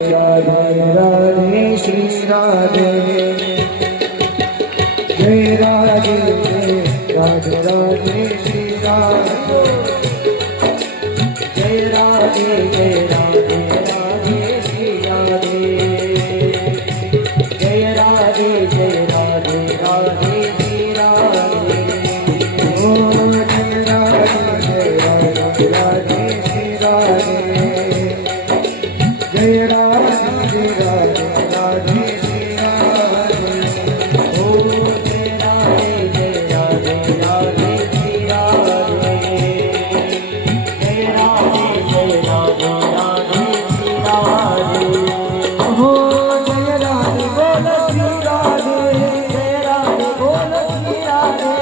राधे राधे श्री राधे जय राधे राधे राधे श्री राधे जय राधे राधे श्री राधे जय राधे राधे श्री राधे ओ जय राधे राधे श्री राधे जय राधे राधे श्री राधे ओ जय राधे राधे श्री राधे जय राधे राधे श्री राधे हो जय राधे बोल श्री राधे जय राधे बोल श्री राधे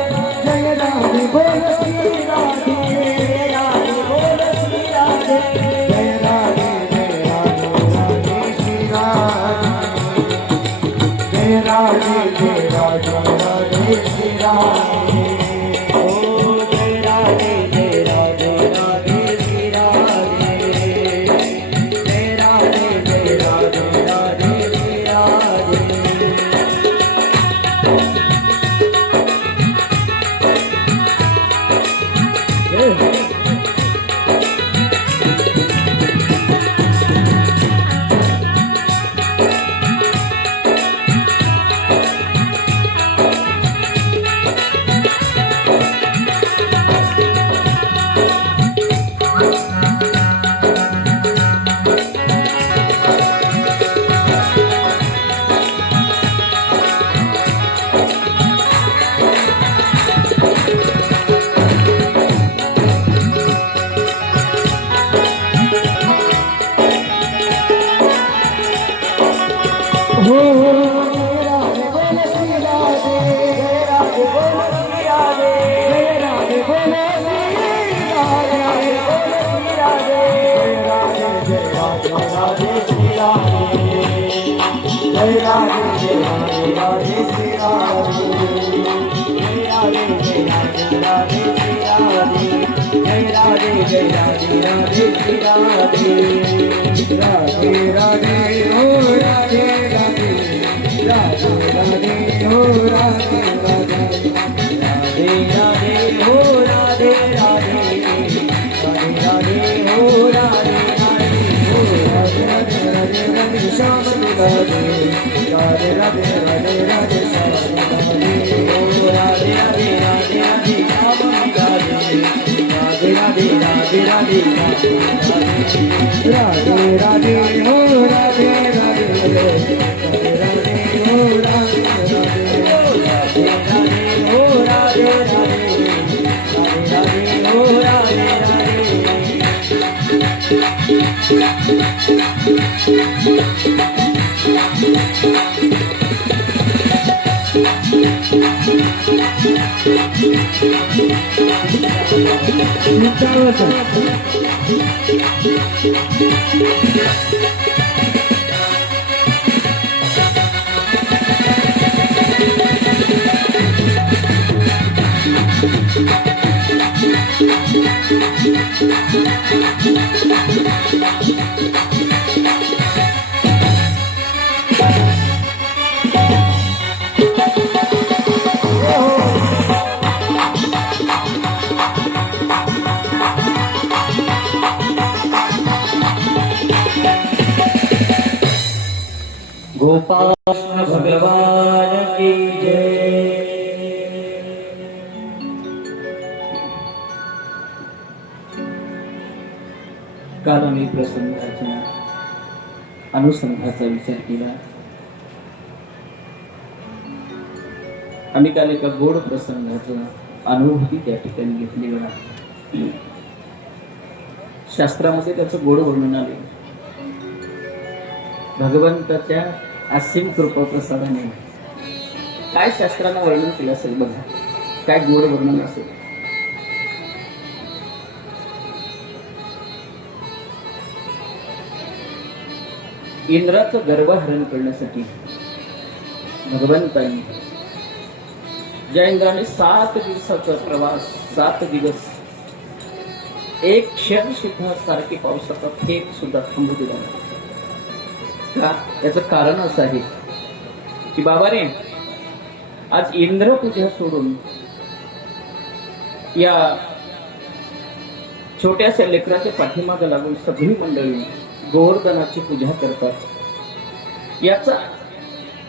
जय राधे बोल श्री राधे जय राधे बोल श्री राधे जय राधे जय राधे राधे श्री राधे ओ जय राधे राधे श्री राधे जय राधे राधे श्री राधे हो राधे बोल श्री राधे जय राधे बोल श्री राधे जय राधे बोल श्री राधे बोल श्री राधे जय राधे श्री राधे जय राधे राधे श्री राधे जय राधे राधे श्री राधे जय राधे राधे श्री राधे राधे राधे हो राधे राधे राधे राधे हो राधे राधे राधे राधे हो राधे राधे राधे राधे हो राधे राधे हो राधे राधे राधे राधे श्याम राधे राधे राधे राधे राधे श्याम राधे हो राधे राधे राधे राधे श्याम राधे राधे राधे राधे राधे राधे राधे हो राधे राधे राधे राधे हो राधे राधे राधे राधे हो राधे राधे राधे हो राधे गोपाल भगवान की जय। काल आम्ही प्रसंगाच्या अनुसंधानाचा विचार केला। आम्ही काल एका गोड प्रसंगाचा अनुभूती त्या ठिकाणी घेतली बघा। शास्त्रामध्ये त्याचं गोड वर्णन आले। भगवंताच्या असीम कृपा प्रसादाने काय शास्त्रानं वर्णन केलं असेल बघा, काय गोड वर्णन असेल। इंद्राचं गर्भहरण करण्यासाठी भगवंतांनी ज्या इंद्राने 7 दिवसाचा प्रवास 7 दिवस एक क्षण सुद्धा सारखी पावसाचा थेंब सुद्धा थांबू दिला नाही। का? याचं कारण असं आहे की बाबा रे, आज इंद्रपूजा सोडून या छोट्याशा लेकराच्या पाठीमागे लागून सगळी मंडळी गोवर्धनाची पूजा करतात. याचा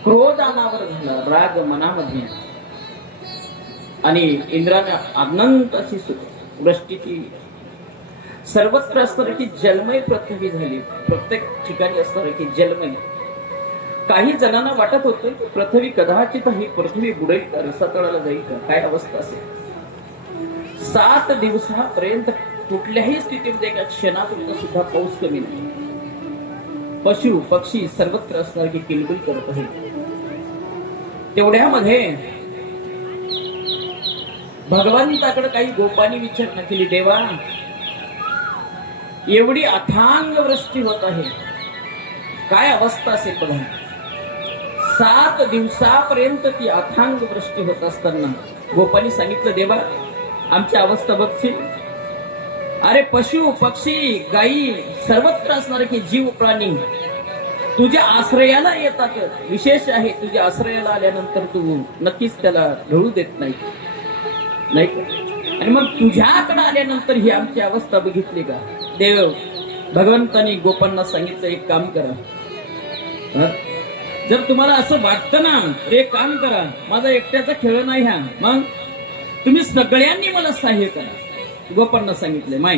क्रोध अनावर झाला, राग मनामध्ये, आणि इंद्राने अनंत अशी वृष्टीची सर्वत्र असणारी जलमय पृथ्वी झाली. प्रत्येक ठिकाणी असणारी जलमय. काही जणांना वाटत होतं की पृथ्वी कदाचित ही पृथ्वी बुडेल का, रसातळाला जाईल का, काय अवस्था असेल. 7 दिवसापर्यंत कुठल्याही स्थितीमध्ये एका क्षणापुरता सुद्धा पाऊस कमी नाही. पशु पक्षी सर्वत्र असणारी किलबिल करत आहे. तेवढ्यामध्ये भगवंताकडे काही गोपांनी विचारणा केली, देवा एवढी अथांग वृष्टी होत आहे, काय अवस्था असेल बघा. 7 दिवसापर्यंत ती अथांग वृष्टी होत असताना गोपांनी सांगितलं, देवा आमची अवस्था बघशील. अरे पशु पक्षी गायी सर्वत्र असणारे की जीव प्राणी तुझ्या आश्रयाला येतात. विशेष आहे, तुझ्या आश्रयाला आल्यानंतर तू नक्कीच त्याला ढळू देत नाही. आणि मग तुझ्याकडे आल्यानंतर ही आमची अवस्था बघितली का. देव भगवंतानी गोपांना सांगितलं, एक काम करा, जर तुम्हाला असं वाटतं ना, एक काम करा, माझा एकट्याचा खेळ नाही हा, मग तुम्ही सगळ्यांनी मला सहाय्य करा. गोपांना सांगितले, माय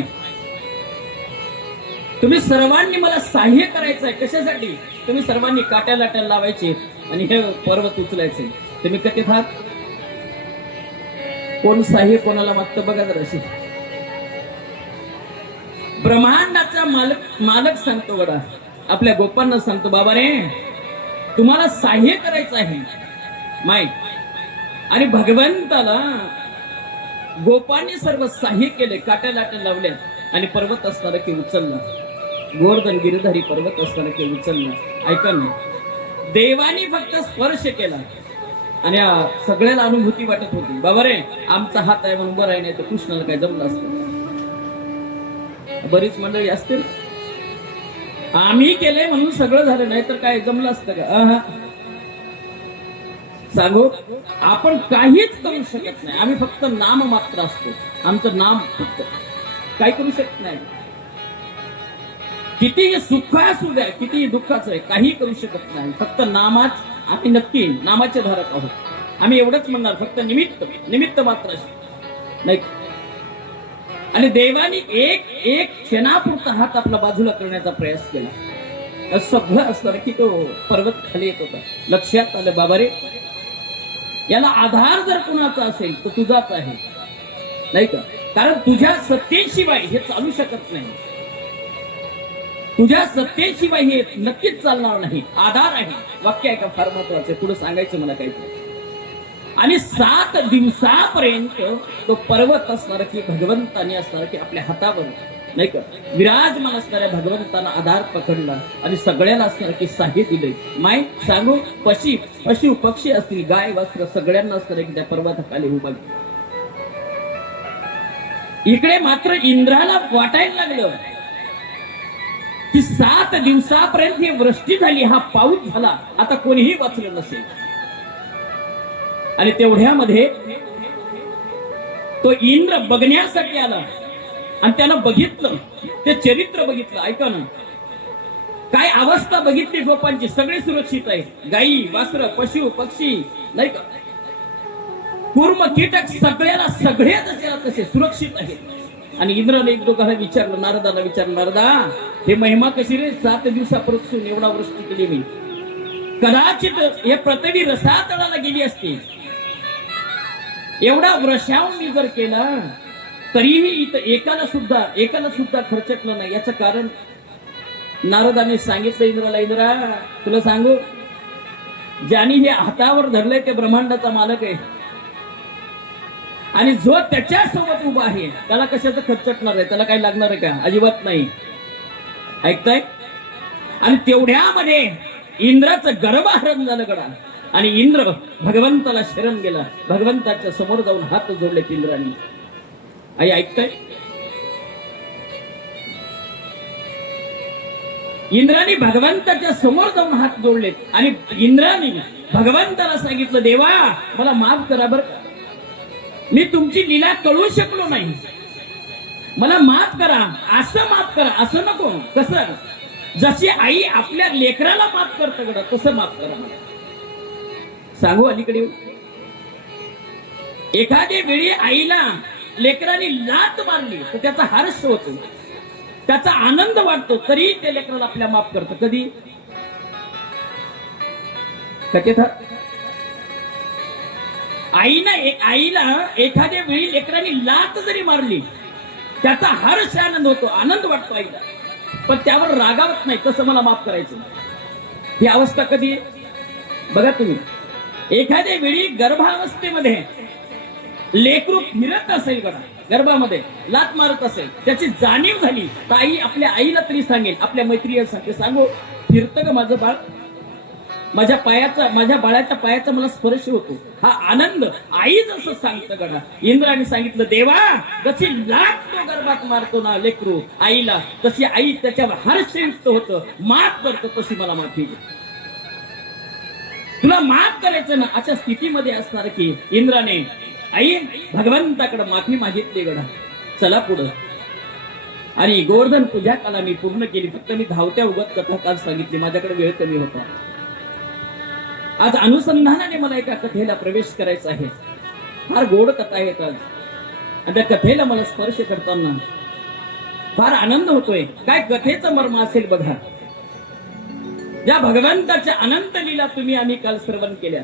तुम्ही सर्वांनी मला सहाय्य करायचं आहे. कशासाठी? तुम्ही सर्वांनी काट्या लाट्या लावायचे आणि हे पर्वत उचलायचे. तुम्ही कधी आहात? कोण सहाय्य कोणाला मागतं बघा जरा. अशी ब्रह्मांडाचा मालक सांगतो गडा, आपल्या गोपांना सांगतो, बाबा रे तुम्हाला सहाय्य करायचं आहे माय. आणि भगवंताला गोपांनी सर्व सहाय्य केले, काट्या लाट्या लावल्या आणि पर्वत असणारा की उचलला. गोवर्धन गिरिधारी पर्वत असणारा की उचलला. ऐका ना, देवानी फक्त स्पर्श केला आणि सगळ्याला अनुभूती वाटत होती, बाबा रे आमचा हात आहे म्हणून बरं आहे, नाही तर कृष्णाला काय जमलं असतं. बरीच मंडळी असतील, आम्ही केले म्हणून सगळं झालं, नाही तर काय जमलं असतं का. सांगू, आपण काहीच करू शकत नाही. आम्ही फक्त नाम मात्र असतो. आमचं नाम फक्त काही करू शकत नाही. कितीही सुख असू द्या, कितीही दुःखाचं आहे, काही करू शकत नाही. फक्त नामाच आम्ही नक्की नामाचे धारक आहोत. आम्ही एवढंच म्हणणार, फक्त निमित्त मात्र नाही. आणि देवानी एक क्षणापुरता हात आपला बाजूला करण्याचा प्रयास केला. सगळं असलं की तो पर्वत खाली येत होता. लक्षात आलं, बाबा रे याला आधार जर कुणाचा असेल तर तुझाच आहे, नाही का. कारण तुझ्या सत्तेशिवाय हे चालू शकत नाही. तुझ्या सत्तेशिवाय हे नक्कीच चालणार नाही. आधार आहे. वाक्य आहे का फार महत्वाचं, पुढे सांगायचं मला काही. आणि 7 दिवसापर्यंत तो पर्वत असणार की भगवंताने असणार की आपल्या हातावर, नाही का, विराजमान असणाऱ्या भगवंताना आधार पकडला आणि सगळ्याला असणार की सहाय्य दिले. माय सांगू, पशु पक्षी असतील, गाय वासर सगळ्यांना असणार की त्या पर्वताखाली उभा. इकडे मात्र इंद्राला वाटायला लागलं की 7 दिवसापर्यंत ही वृष्टी झाली, हा पाऊस झाला, आता कोणीही वाचलं नसेल. आणि तेवढ्यामध्ये तो इंद्र बघण्यासाठी आला आणि त्यानं बघितलं, ते चरित्र बघितलं. ऐका ना, काय अवस्था बघितली गोपांची. सगळे सुरक्षित आहे, गायी वासर पशु पक्षी, नाही का, कूर्म कीटक सगळे तसे सुरक्षित आहेत. आणि इंद्राने एक दोघांना विचारलं, नारदाला विचारलं, नारदा हे महिमा कशी रे, 7 दिवसापासून एवढा वृष्टी केली मी, कदाचित हे पृथ्वी रसातळाला गेली असती. एवढा वर्षाव मी जर केला तरीही इथं एकाला सुद्धा खर्चटलं नाही. याचं कारण नारदाने सांगितलं इंद्राला, इंद्रा तुला सांगू, ज्याने हे हातावर धरलंय ते ब्रह्मांडाचा मालक आहे. आणि जो त्याच्या सोबत उभा आहे त्याला कशाचं खर्चटणार आहे, त्याला काही लागणार आहे का, अजिबात नाही. ऐकताय. आणि तेवढ्यामध्ये इंद्राचं गर्भहरण झालं गडा. आणि इंद्र भगवंताला शरण गेला, भगवंताच्या समोर जाऊन हात जोडले इंद्राने. आई ऐकताय. इंद्राने भगवंताच्या समोर जाऊन हात जोडले आणि इंद्राने भगवंताला सांगितलं, देवा मला माफ करा बरं का. मी तुमची लीला कळू शकलो नाही, मला माफ करा. असं माफ करा, असं नको. कसं? जशी आई आपल्या लेकराला माफ करतं गड, तसं माफ करा मला. सांगू अलीकडे येऊ? एखाद्या वेळी आईला लेकराने लात मारली तर त्याचा हर्ष होतो, त्याचा आनंद वाटतो, तरी ते लेकराला आपल्या माफ करतं. कधी? आईला एखाद्या वेळी लेकराने लात जरी मारली त्याचा हर्ष आनंद होतो, आनंद वाटतो आईला, पण त्यावर रागावत नाही, तसं मला माफ करायचं. ही अवस्था कधी? बघा तुम्ही, एखाद्या वेळी गर्भावस्थेमध्ये लेकरू फिरत असेल बघा, गर्भामध्ये लात मारत असेल, त्याची जाणीव झाली तर आई आपल्या आईला तरी सांगेल, आपल्या मैत्रिणीला सांगते, सांगू फिरतं का माझं बाळ, माझ्या बाळाच्या पायाचा मला स्पर्श होतो. हा आनंद आई जसं सांगतं गडा. इंद्राने सांगितलं, देवा जशी लाट तो गर्भात मारतो ना लेकरू आईला, तशी आई त्याच्यावर हर्षयुक्त होतं, माफ करतो, तशी मला माफी दे. तुला माफ करायचं ना. अशा स्थितीमध्ये असणार की इंद्राने आई भगवंताकडे माफी मागितली गडा. चला पुढं. आणि गोवर्धन पूजा काला मी पूर्ण केली, फक्त मी धावत्या उगत कथा काल सांगितली, माझ्याकडे वेळ कमी होता. आज अनुसंधानाने मला एका कथेला प्रवेश करायचा आहे. फार गोड कथा आहेत आज, आणि त्या कथेला मला स्पर्श करताना फार आनंद होतोय. काय कथेचं मर्म असेल बघा. ज्या भगवंताच्या अनंत लीला तुम्ही आम्ही काल श्रवण केल्या,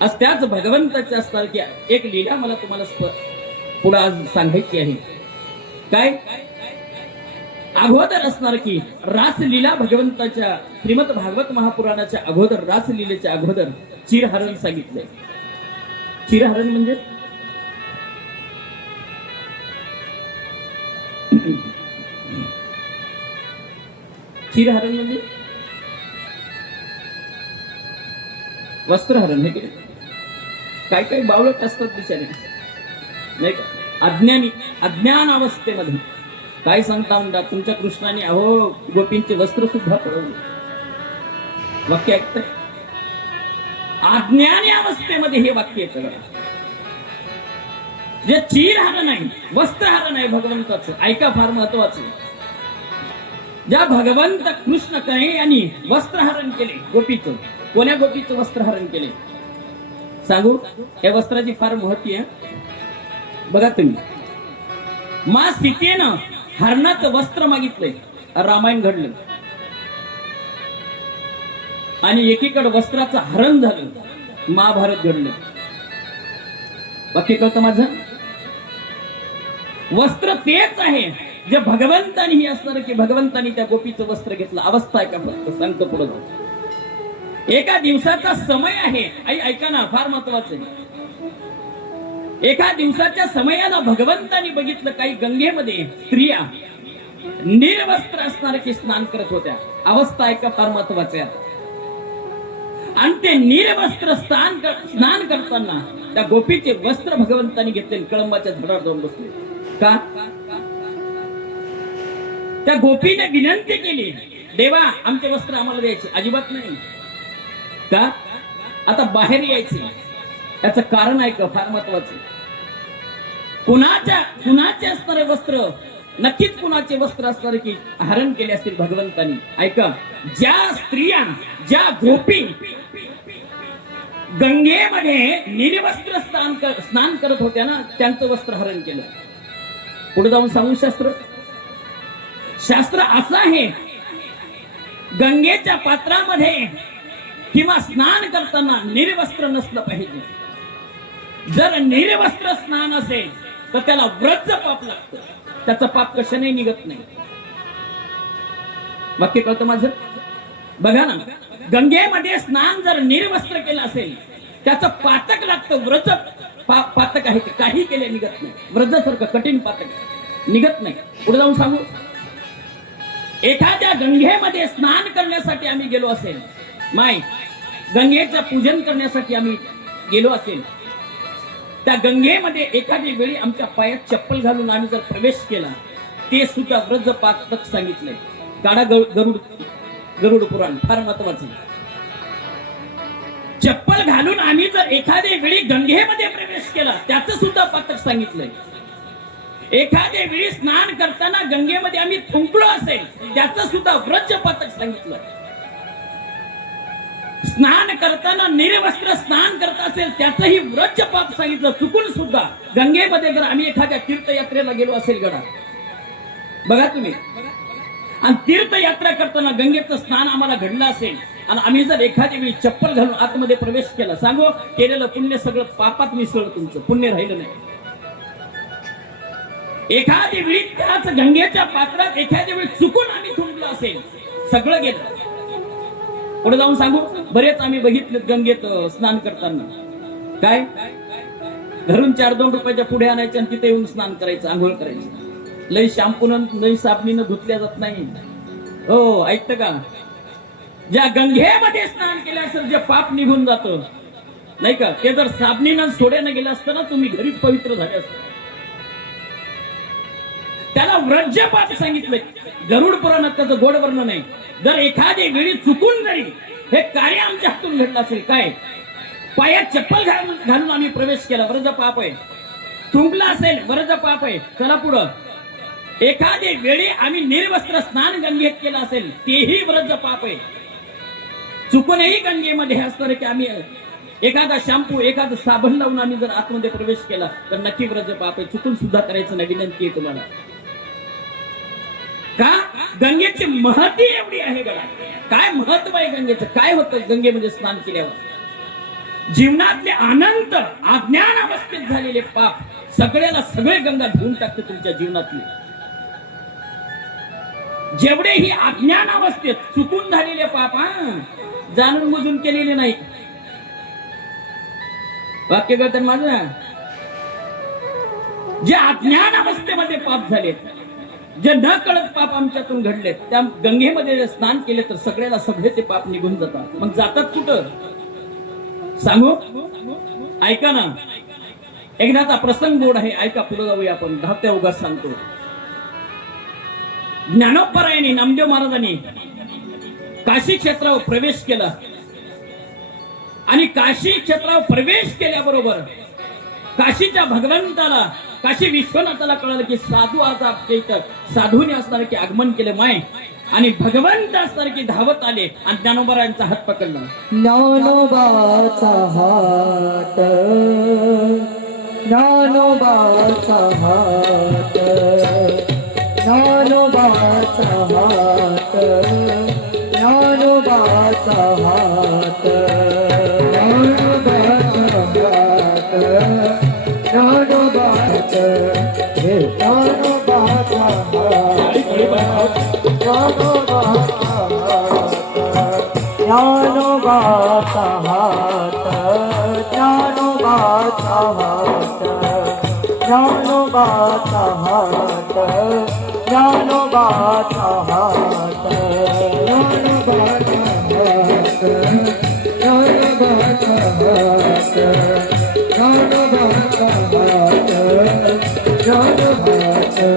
आज त्याच भगवंताच्या असतात की एक लीला मला तुम्हाला पुढे आज सांगायची आहे. काय? अगोदर असणार की रासलीला भगवंताच्या श्रीमद भागवत महापुराणाच्या अगोदर, रासलीलेच्या अगोदर चिरहरण सांगितलंय. चिरहरण म्हणजे चिरहरण म्हणजे वस्त्रहरण. हे काय काय बावळट असतात बिचारे, नाही का? अज्ञान अवस्थेमध्ये काय सांगता म्हणतात, तुमच्या कृष्णाने अहो गोपींचे वस्त्र सुद्धा पळवले. वाक्य ऐकतंय? अज्ञानी अवस्थेमध्ये हे वाक्य येतं. जे चिरहरण आहे, वस्त्रहरण आहे भगवंताचं, ऐका फार महत्वाचं. ज्या भगवंत कृष्ण काय यांनी वस्त्रहरण केले गोपीचं. कोण्या गोपीचं वस्त्रहरण केले सांगू? या वस्त्राची फार महत्व आहे बघा तुम्ही. मा सीतेनं हरणाचं वस्त्र मागितलंय, रामायण घडलं, आणि एकीकडे वस्त्राचं हरण झालं, महाभारत घडलं. बाकी कळतं माझं? वस्त्र तेच आहे जे भगवंतानी ही असणार की भगवंतानी त्या गोपीचं वस्त्र घेतलं. अवस्था आहे का फक्त सांगतो पुढे जाऊ. एका दिवसाचा समय आहे. आई ऐका ना, फार महत्वाचं आहे. एका दिवसाच्या समयाला भगवंतानी बघितलं काही गंगेमध्ये स्त्रिया निर्वस्त्र असणार की स्नान करत होत्या. अवस्था आहे का फार महत्वाचं आहे. आणि ते निर्वस्त्र स्नान करताना त्या गोपीचे वस्त्र भगवंतानी घेतले, कळंबाच्या झाडावर जाऊन बसले. का? त्या गोपीने विनंती केली, देवा आमचे वस्त्र आम्हाला द्यायचे. अजिबात नाही. का? आता बाहेर यायचे. त्याचं कारण आहे का फार महत्वाचं. कुणाचे असणारे वस्त्र, नक्कीच कुणाचे वस्त्र असणार की हरण केले असतील भगवंतानी. ऐका, ज्या स्त्रिया, ज्या गोपी गंगेमध्ये निर्वस्त्र स्नान करत होत्या ना, त्यांचं वस्त्र हरण केलं. पुढे जाऊन सांगू शास्त्र असं आहे, गंगेच्या पात्रामध्ये किंवा स्नान करताना निर्वस्त्र नसलं पाहिजे. जर निर्वस्त्र स्नान असेल तर त्याला व्रत पाप लागतं. त्याचं पाप कशाने निघत नाही. वाक्य कळतं माझं? बघा ना, गंगेमध्ये स्नान जर निर्वस्त्र केलं असेल त्याचं पातक लागतं. व्रत पातक आहे, काही केले निघत नाही. व्रतासारखं कठीण पातक निघत नाही. पुढे जाऊन सांगू, एखाद्या गंगेमध्ये स्नान करण्यासाठी आम्ही गेलो असेल, गंगेचं पूजन करण्यासाठी आम्ही गेलो असेल, त्या गंगेमध्ये एखादी वेळी आमच्या पायात चप्पल घालून आम्ही जर प्रवेश केला, ते सुद्धा व्रज पातक सांगितलंय. काढा गरुड पुराण फार महत्वाचं. चप्पल घालून आम्ही जर एखाद्या वेळी गंगेमध्ये प्रवेश केला त्याचं सुद्धा पातक सांगितलंय. एखाद्या वेळी स्नान करताना गंगेमध्ये आम्ही थुंकलो असेल त्याचं सुद्धा व्रज पातक सांगितलंय. स्नान करताना निर्वस्त्र स्नान करत असेल त्याचंही व्रज पाप सांगितलं. चुकून सुद्धा गंगेमध्ये जर आम्ही एखाद्या तीर्थयात्रेला गेलो असेल गडा बघा तुम्ही, आणि तीर्थयात्रा करताना गंगेचं स्नान आम्हाला घडलं असेल आणि आम्ही जर एखाद्या वेळी चप्पल घालून आतमध्ये प्रवेश केला, सांगू केलेलं पुण्य सगळं पापात मिसळलं, तुमचं पुण्य राहिलं नाही. एखाद्या वेळी त्याच गंगेच्या पात्रात एखाद्या वेळी चुकून आम्ही थुंकलो असेल, सगळं गेलं. पुढे जाऊन सांगू, बरेच आम्ही बघितले गंगेत स्नान करताना काय घरून 4-2 रुपयाच्या पुढे आणायचे आणि तिथे येऊन स्नान करायचं, आंघोळ करायचं. लई शॅम्पून लई साबणीनं धुतल्या जात नाही. हो ऐकतं का, ज्या गंगेमध्ये स्नान केलं असेल जे पाप निघून जातं नाही का, ते जर साबणीनं सोड्यानं गेलं असतं ना तुम्ही घरीच पवित्र झाले असते. त्याला व्रज पाप सांगितलंय. गरुड पुराणात त्याचं गोड वर्ण नाही. जर एखाद्या वेळी चुकून जरी हे कार्य आमच्या हातून घडलं असेल, काय पायात चप्पल घालून आम्ही प्रवेश केला, व्रज पाप आहे. थुंकला असेल व्रज पाप आहे. चला पुढं, एखाद्या वेळी आम्ही निर्वस्त्र स्नान गंगेत केलं असेल तेही व्रज पाप आहे. चुकूनही गंगेमध्ये हे असणार की आम्ही एखादा शॅम्पू एखादं साबण लावून आम्ही जर आतमध्ये प्रवेश केला तर नक्की व्रज पाप आहे. चुकून सुद्धा करायचं नाही, विनंती आहे तुम्हाला. का गंगेची महती एवढी आहे बघा. काय महत्व आहे गंगेचं, काय होतं गंगेमध्ये स्नान केल्यावर. जीवनातले अनंत अज्ञान अवस्थेत झालेले पाप सगळ्याला सगळे गंगा धुवून टाकते तुमच्या जीवनातले. जेवढे ही अज्ञान अवस्थेत चुकून झालेले पाप, जाणून बुजून केलेले नाही. वाक्य करतात माझं, जे अज्ञान अवस्थेमध्ये पाप झाले, जे न कळत पाप आमच्यातून घडले, त्या गंगेमध्ये स्नान केले तर सगळ्याला सगळे ते पाप निघून जातात. मग जातात कुठं सांगू, ऐका ना. एकदाचा प्रसंग गोड आहे, ऐका. पुढे जाऊया आपण. 10व्या उगाच सांगतो. ज्ञानोपरायणी नामदेव महाराजांनी काशी क्षेत्रावर प्रवेश केला आणि काशी क्षेत्रावर प्रवेश केल्याबरोबर काशीच्या भगवंताला, काशी विश्वनाथाला कळलं की साधू आज आपल्या इथं साधूने असणार की आगमन केलं माय, आणि भगवंत असणार की धावत आले आणि ज्ञानोबरायांचा हात पकडला. ज्ञानोबाचा हात, ज्ञानोबाचा हात, ज्ञानोबाचा हात, ज्ञानोबाचा हात, ज्ञानोबाचा हात, ज्ञानोबाचा हे ज्ञानोबाचा हात, ज्ञानोबाचा हात, ज्ञानोबाचा हात, ज्ञानोबाचा हात, ज्ञानोबाचा हात, ज्ञानोबाचा हात, ज्ञानोबाचा हात, ज्ञानोबाचा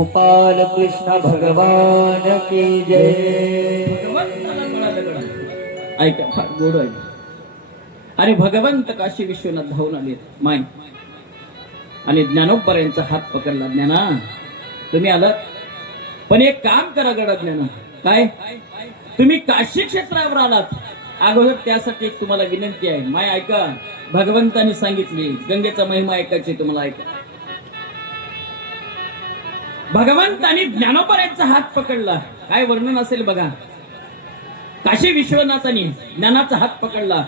गोपाल कृष्ण भगवान की जय. भगवंताला कळालं गडा. ऐका फार गोड आहे. आणि भगवंत काशी विश्वनाथ धावून आले माय आणि ज्ञानोबा यांचा हात पकडला. ज्ञाना तुम्ही आलात, पण एक काम करा गडा ज्ञाना. काय? तुम्ही काशी क्षेत्रावर आलात अगोदर त्यासाठी एक तुम्हाला विनंती आहे. माय ऐका, भगवंतांनी सांगितली गंगेचा महिमा ऐकायची तुम्हाला. ऐका, भगवंतांनी ज्ञानोबा यांचा हात पकडला. काय वर्णन असेल बघा. काशी विश्वनाथांनी ज्ञानाचा हात पकडला,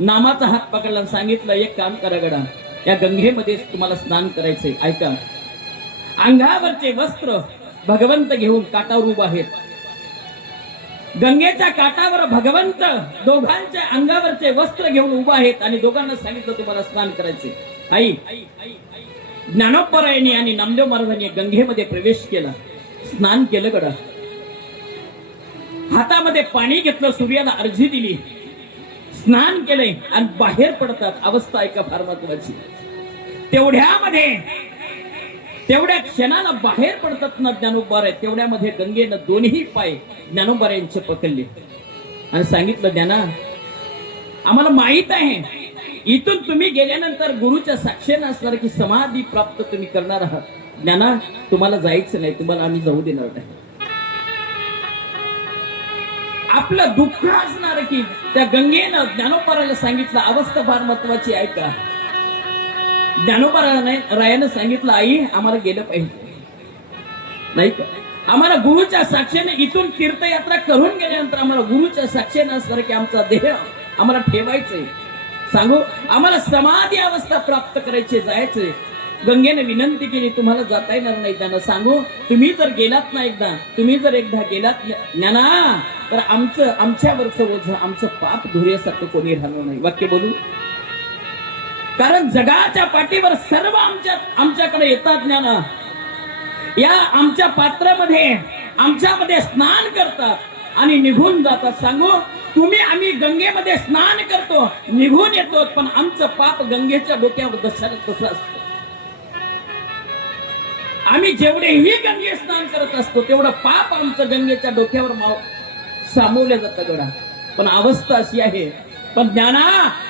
नामाचा हात पकडला आणि सांगितलं एक काम करा गडा, या गंगेमध्ये तुम्हाला स्नान करायचंय. ऐका, अंगावरचे वस्त्र भगवंत घेऊन काठावर उभा आहेत. गंगेच्या काठावर भगवंत दोघांच्या अंगावरचे वस्त्र घेऊन उभा आहेत आणि दोघांना सांगितलं तुम्हाला स्नान करायचे. आई ज्ञानोबरायांनी आणि नामदेव महाराजांनी गंगेमध्ये प्रवेश केला, स्नान केलं गडा. हातामध्ये पाणी घेतलं, सूर्याला अर्घ्य दिली, स्नान केले आणि बाहेर पडतात. अवस्था ऐका फार महत्वाची. तेवढ्या क्षणाला बाहेर पडतात ना ज्ञानोबा, तेवढ्यामध्ये गंगेनं दोन्ही पाय ज्ञानोबा यांचे पकडले आणि सांगितलं ज्ञाना आम्हाला माहित आहे इथून तुम्ही गेल्यानंतर गुरुच्या साक्षीने असणार की समाधी प्राप्त तुम्ही करणार आहात. ज्ञाना तुम्हाला जायचं नाही, तुम्हाला आम्ही जाऊ देणार नाही. आपलं दुःख असणार की त्या गंगेनं ज्ञानोबाराला सांगितलं. अवस्था फार महत्वाची. ऐका, ज्ञानोबारायानं सांगितलं आई आम्हाला गेलं पाहिजे नाही का. आम्हाला गुरुच्या साक्षीने इथून तीर्थयात्रा करून गेल्यानंतर आम्हाला गुरुच्या साक्षीने असणार की आमचा देह आम्हाला ठेवायचंय. सांगू, आम्हाला समाधी अवस्था प्राप्त करायची, जायचंय. गंगेने विनंती केली तुम्हाला जाता येणार नाही. त्यांना सांगू, तुम्ही जर गेलात ना एकदा, तुम्ही जर एकदा गेलात ज्ञाना तर आमच्यावरचं ओझं, आमचं पाप धुर्यासारखं कोणी राहणार नाही. वाक्य बोलू, कारण जगाच्या पाठीवर सर्व आमच्याकडे येतात ज्ञाना. या आमच्या पात्रामध्ये आमच्यामध्ये स्नान करतात आणि निघून जातात. सांगू, आम्ही गंगेमध्ये स्नान करतो, निघून येतो, पण आमचं पाप गंगेच्या डोक्यावर तसं असतं. आम्ही जेवढेही गंगे स्नान करत असतो तेवढं पाप आमचं गंगेच्या डोक्यावर सामवलं जातं गडा. पण अवस्था अशी आहे, पण ज्ञाना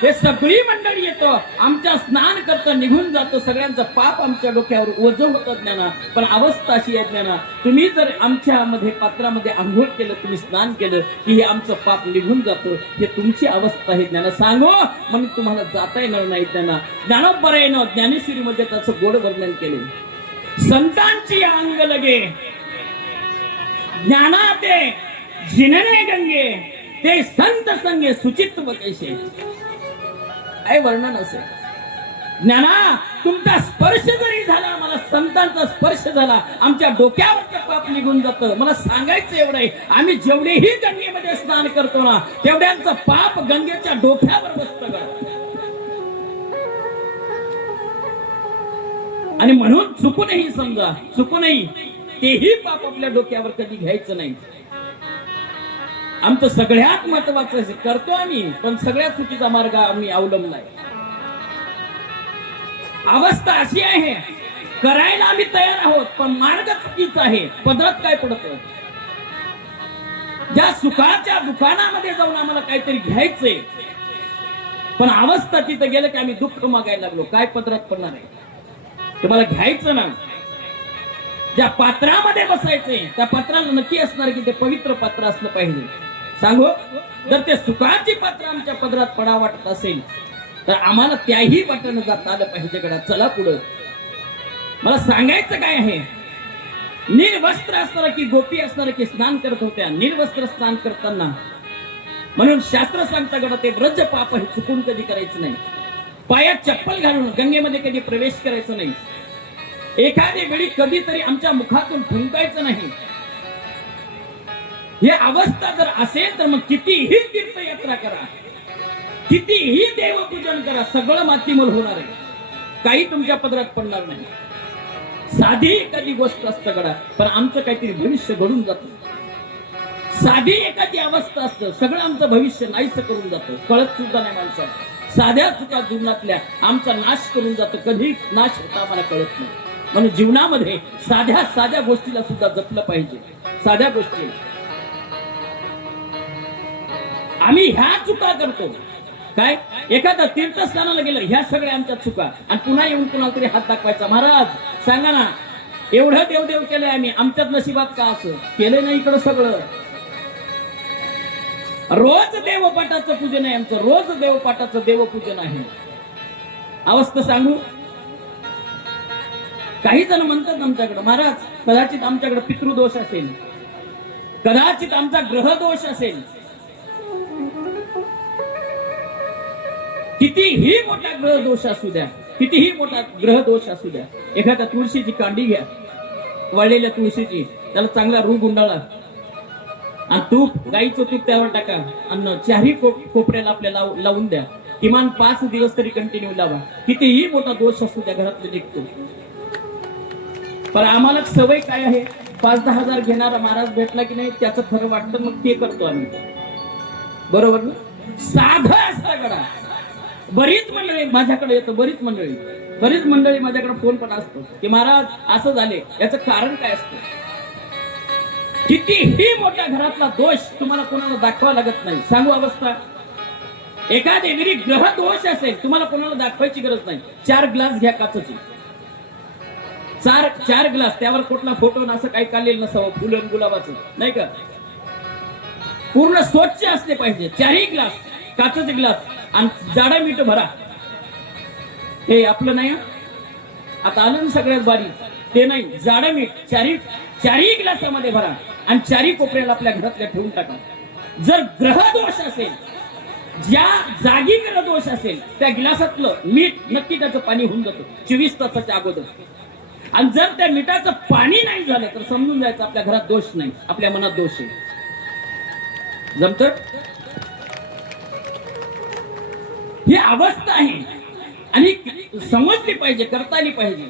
हे सगळी मंडळी येतो, आमच्या स्नान करतं, निघून जातो, सगळ्यांचं पाप आमच्या डोक्यावर ओझं होतं ज्ञाना. पण अवस्था अशी आहे ज्ञाना, तुम्ही जर आमच्यामध्ये पात्रामध्ये आंघोळ केलं, तुम्ही स्नान केलं की हे आमचं पाप निघून जातं. हे तुमची अवस्था आहे ज्ञाना. सांगो म्हणून तुम्हाला जाता येणार नाही. त्यांना ज्ञानोबरायानं ज्ञानेश्वरीमध्ये त्याचं गोड वर्णन केले. संतांची अंग लगे ज्ञाना ते जिनने गंगे, ते संत संगे सुचित्व कैसे. काय वर्णन असेल. ज्ञाना तुमचा स्पर्श जरी झाला, मला संतांचा स्पर्श झाला, आमच्या डोक्यावरचं पाप निघून जातं. मला सांगायचं एवढं आहे, आम्ही जेवढेही गंगेमध्ये स्नान करतो ना तेवढ्यांचं पाप गंगेच्या डोक्यावर बसतं. आणि म्हणून चुकूनही समजा, चुकूनही तेही पाप आपल्या डोक्यावर कधी घ्यायचं नाही. आमचं सगळ्यात महत्वाचं करतो आम्ही, पण सगळ्यात चुकीचा मार्ग आम्ही अवलंबलाय. अवस्था अशी आहे, करायला आम्ही तयार आहोत पण मार्ग चुकीचा आहे. पदरात काय पडत, ज्या सुखाच्या दुकानामध्ये जाऊन आम्हाला काहीतरी घ्यायचंय, पण अवस्था तिथं गेलं की आम्ही दुःख मागायला लागलो. काय पदरात पडणार आहे, तुम्हाला घ्यायचं ना. ज्या पात्रामध्ये बसायचंय त्या पात्राला नक्की असणार की ते पवित्र पात्र असलं पाहिजे. सांगू, जर ते सुखाची पात्र आमच्या पदरात पडा वाटत असेल तर आम्हाला त्याही वाटेनं जाता आलं पाहिजे. कडा चला पुढं. मला सांगायचं काय आहे, निर्वस्त्र असणार की गोपी असणार की स्नान करत होत्या. निर्वस्त्र स्नान करताना म्हणून शास्त्र सांगता गडा ते व्रज पाप हे चुकून कधी करायचं नाही. पायात चप्पल घालून गंगेमध्ये कधी प्रवेश करायचा नाही. एखाद्या वेळी कधीतरी आमच्या मुखातून फुंकायचं नाही. ही अवस्था जर असेल तर मग कितीही तीर्थयात्रा करा, कितीही देवपूजन करा, सगळं मातीमोल होणार आहे. काही तुमच्या पदरात पडणार नाही. साधी एखादी गोष्ट असतं गडा, पण आमचं काहीतरी भविष्य घडून जातं. साधी एखादी अवस्था असतं, सगळं आमचं भविष्य नाहीस करून जातं. कळत सुद्धा नाही माणसाला. साध्या चुका जीवनातल्या आमचा नाश करून जातो. कधी नाश होता आम्हाला कळत नाही. म्हणून जीवनामध्ये साध्या साध्या गोष्टीला सुद्धा जपलं पाहिजे. साध्या गोष्टी आम्ही ह्या चुका करतो. काय एखादा तीर्थस्थानाला गेलं, ह्या सगळ्या आमच्या चुका, आणि पुन्हा येऊन कुणाला तरी हात दाखवायचा. महाराज सांगा ना, एवढं देवदेव केलंय आम्ही, आमच्यात नशिबात का असं केलं नाही? इकडं सगळं रोज देवपाठाचं पूजन आहे आमचं, रोज देवपाठाचं देवपूजन आहे. अवस्था सांगू, काही जण म्हणतात आमच्याकडे, महाराज कदाचित आमच्याकडे पितृदोष असेल, कदाचित आमचा ग्रहदोष असेल. कितीही मोठा ग्रहदोष असू द्या, कितीही मोठा ग्रहदोष असू द्या, एखाद्या तुळशीची कांडी घ्या, वाळलेल्या तुळशीची, त्याला चांगला रूप गुंडाळा आणि तूप, गाईचं तूप त्यावर टाका आणि चारही कोपऱ्याला आपल्या लावून द्या. किमान 5 दिवस तरी कंटिन्यू लावा. कितीही मोठा दोष असू द्या, घरातले निघतो. पण आम्हाला सवय काय आहे, 5-10 हजार घेणारा महाराज भेटला की नाही, त्याचं खरं वाटतं, मग ते करतो आम्ही. बरोबर ना? साधं असता गडा. बरीच मंडळी माझ्याकडे येतं, बरीच मंडळी माझ्याकडे फोन पण असतो की महाराज असं झाले, याचं कारण काय असतं? कितीही मोठ्या घरातला दोष तुम्हाला कोणाला दाखवावा लागत नाही. सांगू अवस्था, एखादे जरी ग्रह दोष असेल, तुम्हाला कोणाला दाखवायची गरज नाही. 4 ग्लास घ्या काचेचे, 4 ग्लास, त्यावर कुठला फोटो असं काही काढलेलं नसावं, फुलं गुलाबाचं नाही का, पूर्ण स्वच्छ असले पाहिजे. 4ही ग्लास काचेचे ग्लास आणि जाडा मीठ भरा. हे आपलं नाही, आता आलं ना सगळ्यात बारी, ते नाही, जाडा मीठ 4ही ग्लासामध्ये भरा आणि 4ही कोपऱ्याला आपल्या घरातल्या ठेवून टाका. जर ग्रहदोष असेल, ज्या जागी ग्रहदोष असेल, त्या गिलासातलं मीठ नक्की त्याचं पाणी होऊन जातं 24 तासाच्या अगोदर. आणि जर त्या मिठाचं पाणी नाही झालं तर समजून जायचं आपल्या घरात दोष नाही, आपल्या मनात दोष आहे. जमतं? ही अवस्था आहे आणि समजली पाहिजे, करता आली पाहिजे.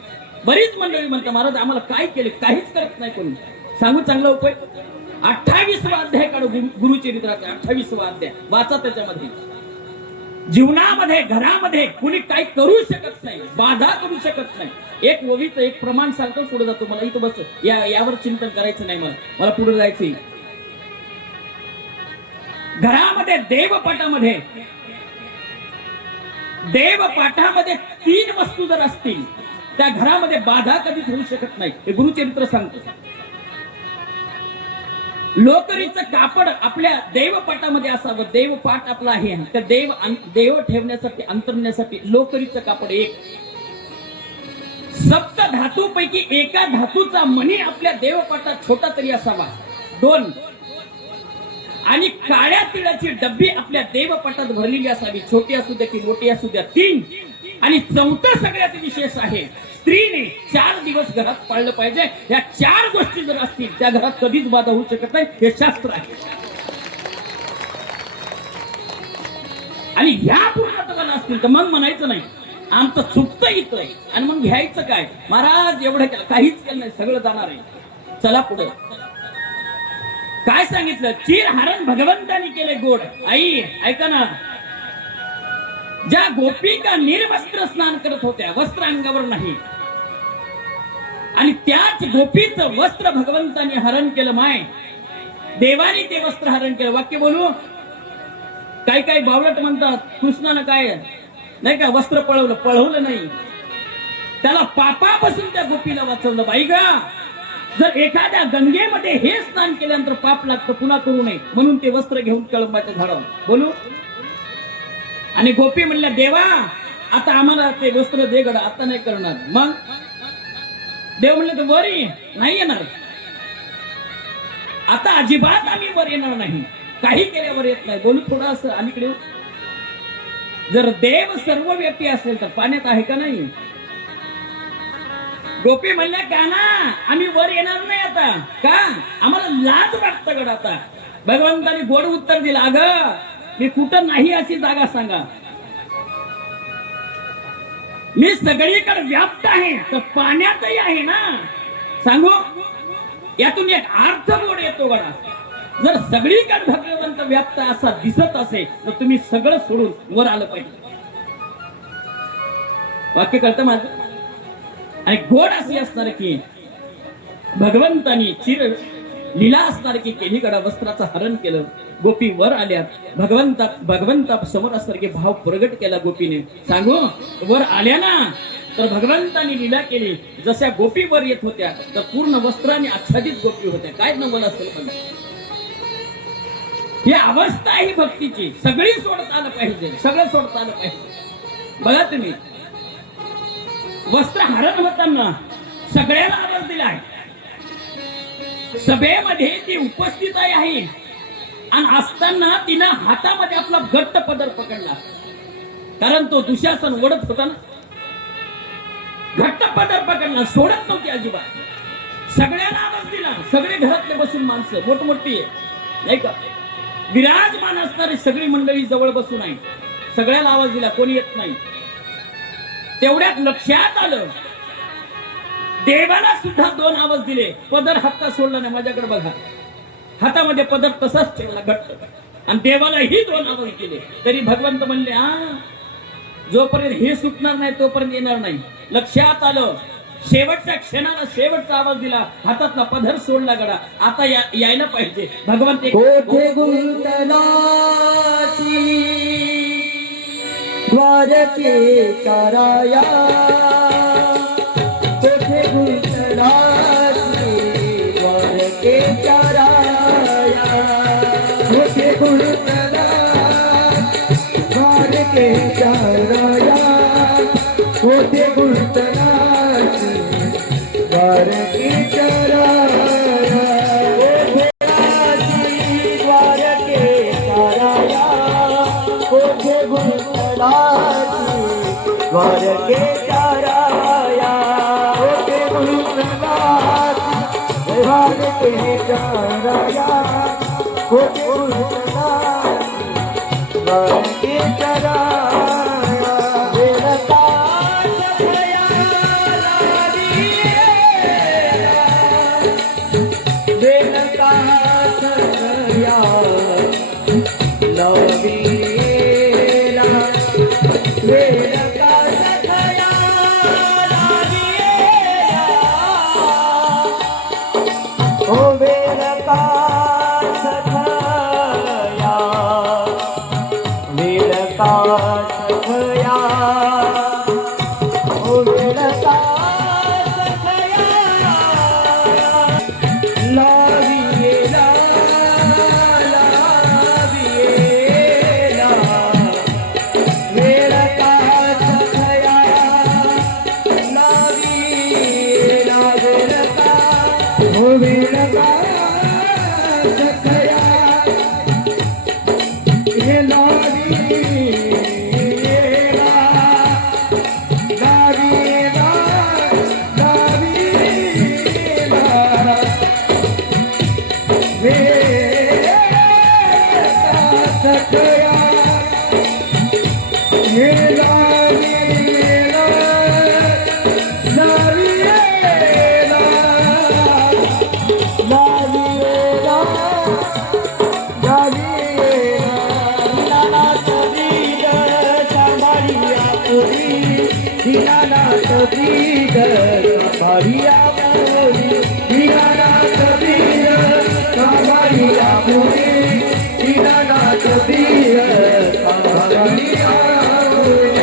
बरीच मंडळी म्हणतात महाराज आम्हाला काय केले, काहीच करत नाही कोणी. सांगू चांगला उपाय, 28वा अध्याय काढू गुरुचरित्राचा. 28वा अध्याय वाचा. त्याच्यामध्ये जीवनामध्ये, घरामध्ये कुणी काही करू शकत नाही, बाधा करू शकत नाही. एक ओवीचं एक प्रमाण सांगतो, पुढे जातो. मला इथं बस यावर चिंतन करायचं नाही, मला पुढे जायचंय. घरामध्ये देवपाठामध्ये 3 वस्तू जर असतील, त्या घरामध्ये बाधा कधीच होऊ शकत नाही. हे गुरुचरित्र सांगतो. लोकरीचं कापड आपल्या देवपाठामध्ये असावं. देवपाठ आपला आहे, त्या देव ठेवण्यासाठी, अंतरण्यासाठी लोकरीचं कापड 1. 7 धातूपैकी एका धातूचा मणी आपल्या देवपाठात छोटा तरी असावा. 2. आणि काळ्या तिळाची डब्बी आपल्या देवपाठात भरलेली असावी, छोटी असू द्या की मोठी असू द्या. 3. आणि 4थं सगळ्यात विशेष आहे, स्त्रीने 4 दिवस घरात पाळलं पाहिजे. या 4 गोष्टी जर असतील, त्या घरात कधीच बाधा होऊ शकत नाही. हे शास्त्र आहे. आणि ह्या पूर्णत्वाला असतील तर मग म्हणायचं नाही आमचं चुकतं इथं, आणि मग घ्यायचं काय, महाराज एवढं काहीच केलं नाही, सगळं जाणार आहे. चला पुढे काय सांगितलं, चीर हरण भगवंतानी केले गोड. आई ऐका ना, ज्या गोपिका निर्वस्त्र स्नान करत होत्या, वस्त्र अंगावर नाही, आणि त्याच गोपीचं वस्त्र भगवंतानी हरण केलं. माय देवानी ते वस्त्र हरण केलं. वाक्य बोलू, काही बावळट म्हणतात कृष्णानं काय नाही का वस्त्र पळवलं नाही, त्याला पापापासून त्या गोपीला वाचवलं. बाई गा, जर एखाद्या गंगेमध्ये हे स्नान केल्यानंतर पाप लागतं, पुन्हा करू नये म्हणून ते वस्त्र घेऊन कळंबाच्या झाडावर बोलू. आणि गोपी म्हणल्या, देवा आता आम्हाला ते वस्त्र दे गडा, आता नाही करणार. मग देव म्हणले, तर वर नाही येणार, आता अजिबात आम्ही वर येणार नाही, काही केल्यावर येत नाही. बोलू थोडं असं अलीकडे. जर देव सर्वव्यापी असेल तर पाण्यात आहे का नाही? गोपी म्हणल्या, का ना आम्ही वर येणार नाही आता, का आम्हाला लाज वाटतं गड. आता भगवंताने गोड उत्तर दिलं, अगं मी कुठं नाही अशी जागा सांगा, मी सगळीकडे व्याप्त आहे, तर पाण्यातही आहे ना. सांगू, यातून एक अर्थ गोड येतो गडा. जर सगळीकडे भगवंत व्याप्त असा दिसत असेल तर तुम्ही सगळं सोडून वर आलं पाहिजे. वाक्य कळतं माझं? आणि गोड अशी असणार की भगवंतानी चिर लीला असणार की केली गडा वस्त्राचं हरण केलं, गोपी वर आल्यात, भगवंता समोर असणार की भाव प्रगट केला गोपीने. सांगू वर आल्या ना तर भगवंतानी लीला केली. जशा गोपी वर येत होत्या तर पूर्ण वस्त्राने आच्छादित गोपी होत्या. काय नवल असेल पण ही अवस्था आहे भक्तीची. सगळी सोडता आलं पाहिजे, सगळं सोडता आलं पाहिजे. बघा तुम्ही वस्त्र हरण होताना सगळ्याला आवाज दिलाय. सभेमध्ये ती उपस्थित आहे आणि असताना तिनं हातामध्ये आपला घट्ट पदर पकडला. कारण तो दुशासन ओढत होता ना, घट्ट पदर पकडला, सोडत नव्हती अजिबात. सगळ्यांना आवाज दिला. सगळे घरातले बसून माणसं मोठमोठी नाही का विराजमान असणारी सगळी मंडळी जवळ बसून आहे. सगळ्याला आवाज दिला, कोणी येत नाही. तेवढ्यात लक्षात आलं देवाला सुद्धा दोन आवाज दिले. पदर हातात सोडला नाही. माझ्याकडे बघा, हातामध्ये पदर तसाच ठेवला घट्ट. आणि देवालाही दोन आवाज दिले. तरी भगवंत म्हणले जोपर्यंत हे सुटणार नाही तोपर्यंत येणार नाही. लक्षात आलं. शेवटच्या क्षणाला शेवटचा आवाज दिला, हातातला पदर सोडला गडा. आता यायला पाहिजे. भगवंत कोठे गुंतनाची द्वारके ताराया, कोठे गुंतनाची द्वारके ताराया, कोठे गुंतना द्वारके ताराया, कोठे गुंतनाची द्वारके ताराया, द्वारके ताराया, कोठे गुंतनाची द्वारके ताराया, कोठे गुंतनाची द्वारके ताराया, कोठे गुंतनाची द्वारके ताराया, वेळता सखया लाविला, वेळता सखया लाविला, वेळता सखया लाविला, ओ वेळता सखया, वेळता सखया, ओ वेळता सखया लाविला, लाविला, वेळता सखया लाविला, वेळता, ओ वेळता सखया हे लाविला, लाविला, लाविला, वेळता सखया हे लाविला, लाविला, लाविला, लाविला, दीनानाथ दीन सांभाळिया पोरी, दीनानाथ दीन सांभाळिया पोरी, दीनानाथ दीन सांभाळिया पोरी, दीनानाथ दीन सांभाळिया पोरी.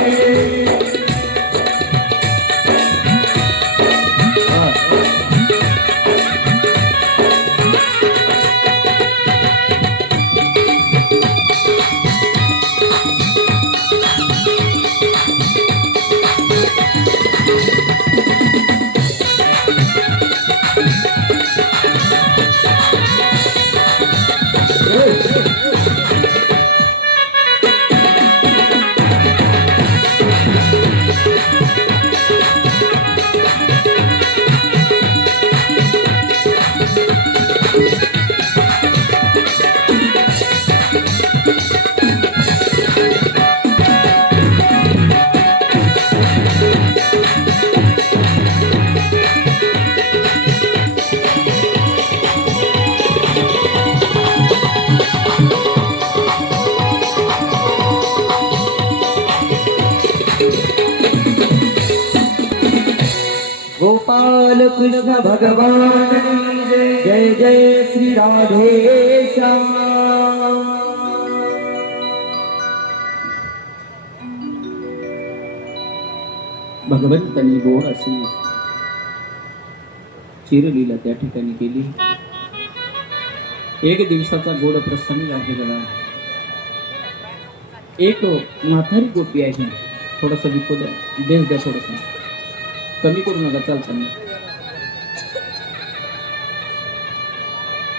गोपाल कृष्ण भगवान की जय जय श्री राधे श्याम. भगवंतांनी गोड अशी चिरलीला त्या ठिकाणी केली. एक दिवसाचा गोड प्रसंग आहे बघा. एक म्हातारी गोपी आहे. थोडस विकू द्या, बेस द्या, थोडस कमी करू नका, चालताना.